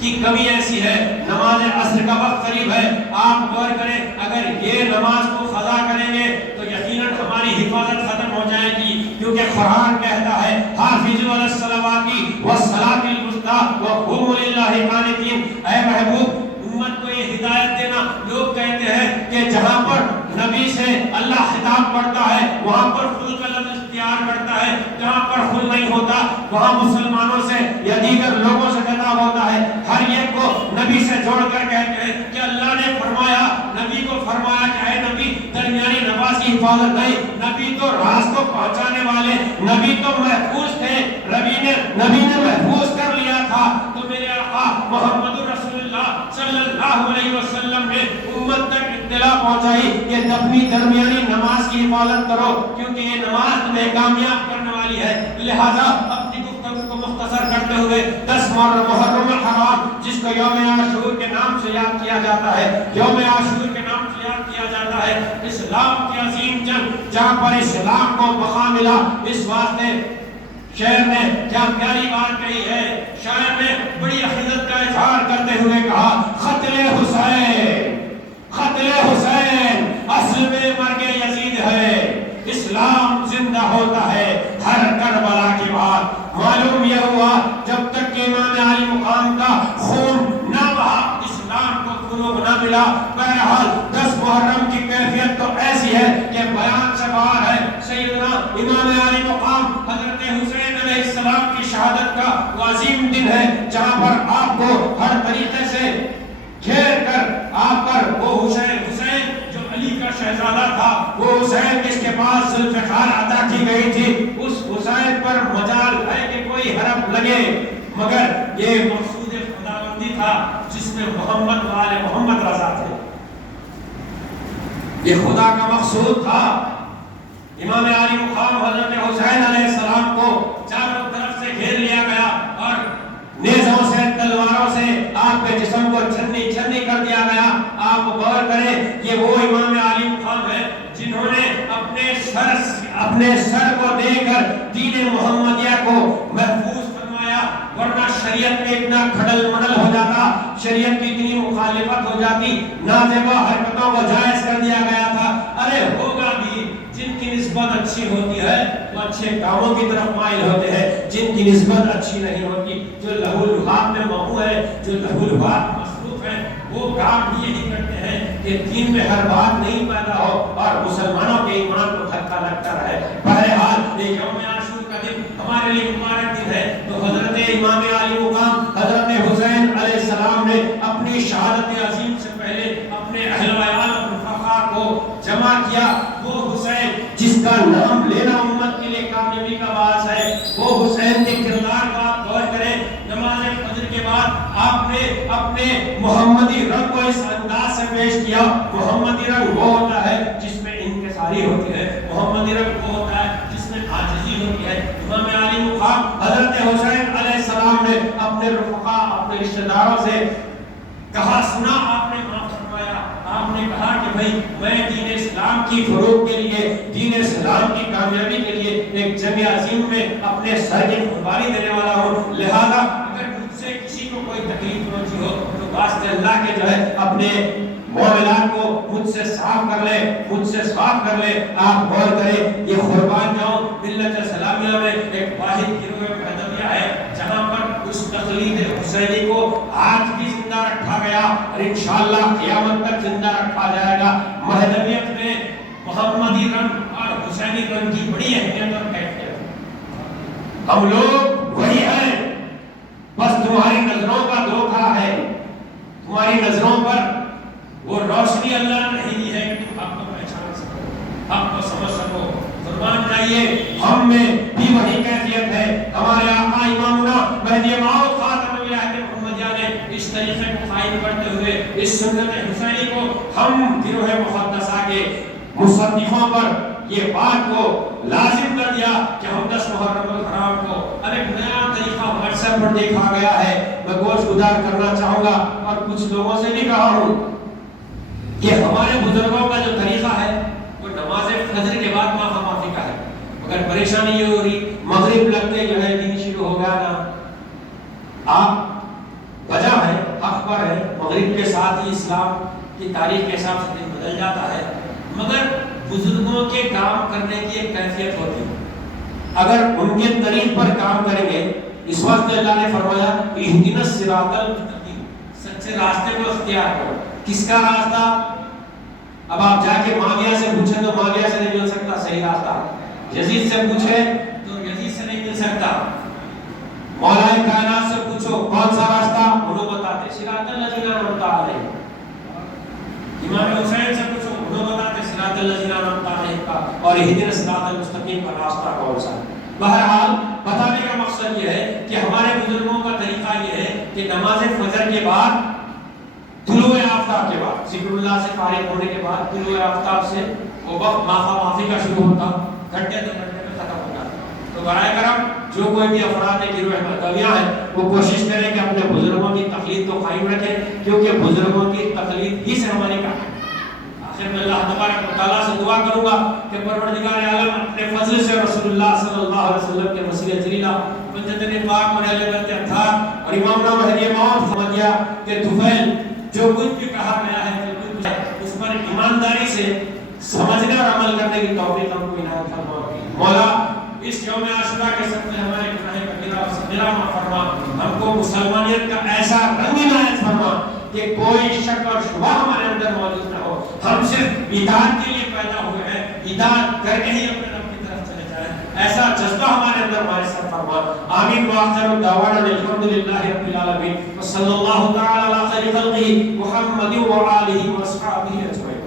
کی کمی ایسی ہے، نماز عصر کا وقت قریب ہے، آپ غور کریں اگر یہ نماز کو قضا کریں گے تو یقیناً ہماری حفاظت ختم ہو جائے گی، کیونکہ قرآن کہتا ہے حافظوا علی الصلوات والصلاۃ الوسطیٰ وقوموا للہ قانتین۔ اے محبوب امت کو یہ ہدایت دینا، لوگ کہتے ہیں کہ جہاں پر نبی سے اللہ خطاب کرتا ہے وہاں پر خل کا لفظ اختیار کرتا ہے، جہاں پر خل نہیں ہوتا وہاں مسلمانوں سے یا دیگر لوگوں سے خطاب ہوتا ہے، ہر ایک کو نبی سے جوڑ کر کہتے ہیں کہ اللہ نے فرمایا، نبی کو فرمایا کہ اے نبی درمیانی نماز کی حفاظت نہیں، نبی تو راز کو پہنچانے والے، نبی تو محفوظ تھے، نبی نے محفوظ کر لیا تھا۔ تو میرے آقا محمد رسول اللہ صلی اللہ علیہ وسلم نے امت تک اطلاع پہنچائی کہ اپنی درمیانی نماز کی حفاظت کرو، کیونکہ یہ نماز تمہیں کامیاب کرنے والی ہے۔ لہذا اپنی گفتگو کو مختصر کرتے ہوئے 10 محرم الحرام جس کو یوم عاشور کے نام سے یاد کیا جاتا ہے، یوم عاشور کے نام سے یاد کیا جاتا ہے، اسلام کی عظیم جنگ جہاں پر اسلام کو بقا ملا، اس واسطے شاعر نے کیا پیاری بات کہی ہے، شاعر نے بڑی عقیدت کا اظہار کرتے ہوئے کہا قتل حسین، قتل حسین اصل میں مرگ یزید ہے، اسلام زندہ ہوتا ہے ہر کربلا کے بعد۔ معلوم یہ ہوا جب تک کہ امام علی مقام کا خون نہ بہا اسلام کو فروغ نہ ملا۔ بہرحال 10 محرم کی کیفیت تو ایسی ہے کہ بیان سے باہر ہے۔ سیدنا امام علی مقام حضرت حسین علیہ السلام کی شہادت کا وہ عظیم دن ہے جہاں پر آپ کو ہر طریقے سے گھیر کر آپ پر وہ حسین جو علی کا شہزادہ تھا، وہ حسین جس کے پاس ذوالفقار عطا کی گئی تھی، اس حسین پر مجال ہے کہ کوئی حرف لگے، مگر یہ مقصود خداوندی تھا جس میں محمد و آل محمد رضا تھے، یہ خدا کا مقصود تھا۔ امام علی مقام حضرت حسین علیہ السلام کو چاروں طرف سے گھیر لیا گیا اور نیزوں سے تلواروں سے آپ کے جسم کو چھنی چھنی کر دیا گیا۔ آپ غور کریں یہ وہ امام علی مقام ہے جنہوں نے اپنے سر کو دے کر دین محمدیہ کو محفوظ فرمایا، ورنہ شریعت میں اتنا کھڑل مڈل ہو جاتا، شریعت کی اتنی مخالفت ہو جاتی، نازیبا حرکتوں کو جائز کر دیا گیا تھا۔ ارے ہوگا بھی، جن کی نسبت اچھی ہوتی ہے وہ اچھے کاموں کی طرف مائل ہوتے ہیں، جن کی نسبت اچھی نہیں ہوتی، جو لہو لعاب میں مہو ہے، جو لہو لعاب مصروف ہے، وہ کام بھی یہی کرتے ہیں کہ دین میں ہر بات نہیں پیدا ہو اور مسلمانوں کے ایمان کو دھکا لگتا رہے۔ بہرحال یہ یوم عاشور کا دن ہمارے لیے مبارک دن ہے، تو حضرت امام علی مقام حضرت حسین علیہ السلام نے اپنی شہادت عظیم سے پہلے اپنے اہل و عیال اور رفقا کو جمع کیا۔ وہ حسین جس کا نام لینا امت کے لیے کامیابی کا باعث ہے، وہ حسین کے کردار کا آپ غور کریں۔ نماز فجر کے بعد آپ نے اپنے محمدی رنگ کو اس انداز سے پیش کیا۔ محمدی رنگ وہ ہوتا ہے جس میں انکساری ہوتی ہے، محمدی رنگ وہ ہوتا ہے جس میں عاجزی ہوتی ہے۔ امام علی مقام حضرت حسین علیہ السلام نے اپنے رفقا، اپنے رشتہ داروں سے کہا سنا، آپ نے معاف فرمایا، آپ نے کہا کہ بھائی میں دین اسلام کی فروغ کے لیے، دین اسلام کی کامیابی کے لیے ایک جنگ عظیم میں اپنے سر کی قربانی دینے والا ہوں، لہذا اگر مجھ سے کسی کو کوئی تکلیف پہنچی ہو تو واسطے اللہ کے جو ہے اپنے معاملات کو مجھ سے صاف کر لے، مجھ سے صاف کر لے۔ آپ غور کریں یہ قربان جاؤں ملت اسلامیہ میں ایک واحد گروہ مہدویہ ہے جہاں پر اس تقلید حسینی کو آج بھی زندہ رکھا گیا اور انشاءاللہ قیامت تک زندہ رکھا جائے گا۔ مہدویت میں محمدی رنگ اور حسینی رنگ کی بڑی اہمیت اور کیفیت ہے، ہم لوگ وہی ہیں، بس تمہاری نظروں کا دھوکہ ہے، تمہاری نظروں پر وہ روشنی اللہ نے نہیں دی ہے کہ تم حق کو پہچان سکو، حق کو سمجھ سکو۔ قربان جائیے ہم میں بھی وہی کیفیت ہے۔ ہمارے آقا امامنا مہدی موعود خاتم الانبیاء محمدیہ نے اس طریقے کو قائم کرتے ہوئے اس سنت حسینی کو ہم گروہ مقدسہ کے مصدقوں پر یہ بات کو لازم کر دیا کہ ہم 10 محرم الحرام کو اب ایک نیا طریقہ واٹس ایپ پر دیکھا گیا ہے۔ میں گوش گزار کرنا چاہوں گا اور کچھ لوگوں سے بھی کہا ہوں کہ ہمارے بزرگوں کا جو طریقہ ہے وہ نماز فجر کے بعد معافی معافی کا ہے، مگر پریشانی یہ ہو رہی مغرب لگتے جو ہے دن شروع ہو گیا نا، آپ اکبر ہے، مغرب کے ساتھ ہی اسلام کی تاریخ کے حساب سے دن بدل جاتا ہے، مگر بزرگوں کے کام کرنے کی ایک کیفیت ہوتی ہے. اگر ان کے طریق پر کام کریں گے، اس وقت اللہ نے فرمایا اہدنا الصراط المستقیم، سچے راستے کو اختیار کرو. کس کا راستہ؟ اب آپ جا کے معاویہ سے پوچھیں تو معاویہ سے نہیں مل سکتا صحیح راستہ، یزید سے پوچھیں تو یزید سے نہیں مل سکتا، مولا کائنات سے پوچھو کون سا راستہ، انہوں بتاتے صراط الذین انعمت علیہم. امام حسین سے پوچھو انہوں بتاتے صراط الذین انعمت علیہم کا اور اہدنا الصراط المستقیم کا راستہ کون سا. بہرحال بتانے کا مقصد یہ ہے کہ ہمارے بزرگوں کا طریقہ یہ ہے کہ نماز فجر کے بعد، طلوع آفتاب کے بعد، ذکر اللہ سے فارغ ہونے کے بعد طلوع آفتاب سے وہ وقت معافی کا شروع ہوتا، گھنٹے دو گھنٹے میں ختم ہوتا. تو برائے کرم جو کوئی بھی افراد گروہ مدویہ ہیں وہ کوشش کریں کہ اپنے بزرگوں کی تقلید تو قائم رکھیں، کیونکہ بزرگوں کی تقلید ہی سے ہماری کام ہے. آخر میں اللہ تبارک و تعالیٰ سے دعا کروں گا کہ پروردگار عالم اپنے فضل سے رسول اللہ صلی اللہ علیہ وسلم کے وسیلہ جلیلہ مجدد پاک اور اہل بیت اطہار اور امامنا مہدی موعود سمجھیا کہ طفیل جو کچھ بھی کہا گیا ہے جو کچھ ہے اس پر ایمانداری سے سمجھنے اور عمل کرنے کی توفیق ہم کو عنایت فرما. مولا اس یوم عاشورہ کے سب میں ہمارے گناہ کبیرہ اور صغیرہ معاف فرما، ہم کو مسلمانیت کا ایسا رنگ عنایت فرما کہ کوئی شک اور شبہ ہمارے اندر موجود نہ ہو. ہم صرف اطاعت کے لیے پیدا ہوئے ہیں، اطاعت کر کے ہی اپنے رب کی طرف چلے جائیں، ایسا جذبہ ہمارے اندر وارث فرما. آمین وآخر دعوانا الحمدللہ رب العالمین وصلی اللہ تعالی علی خیر خلقہ محمد وآلہ وصحبہ اجمعین.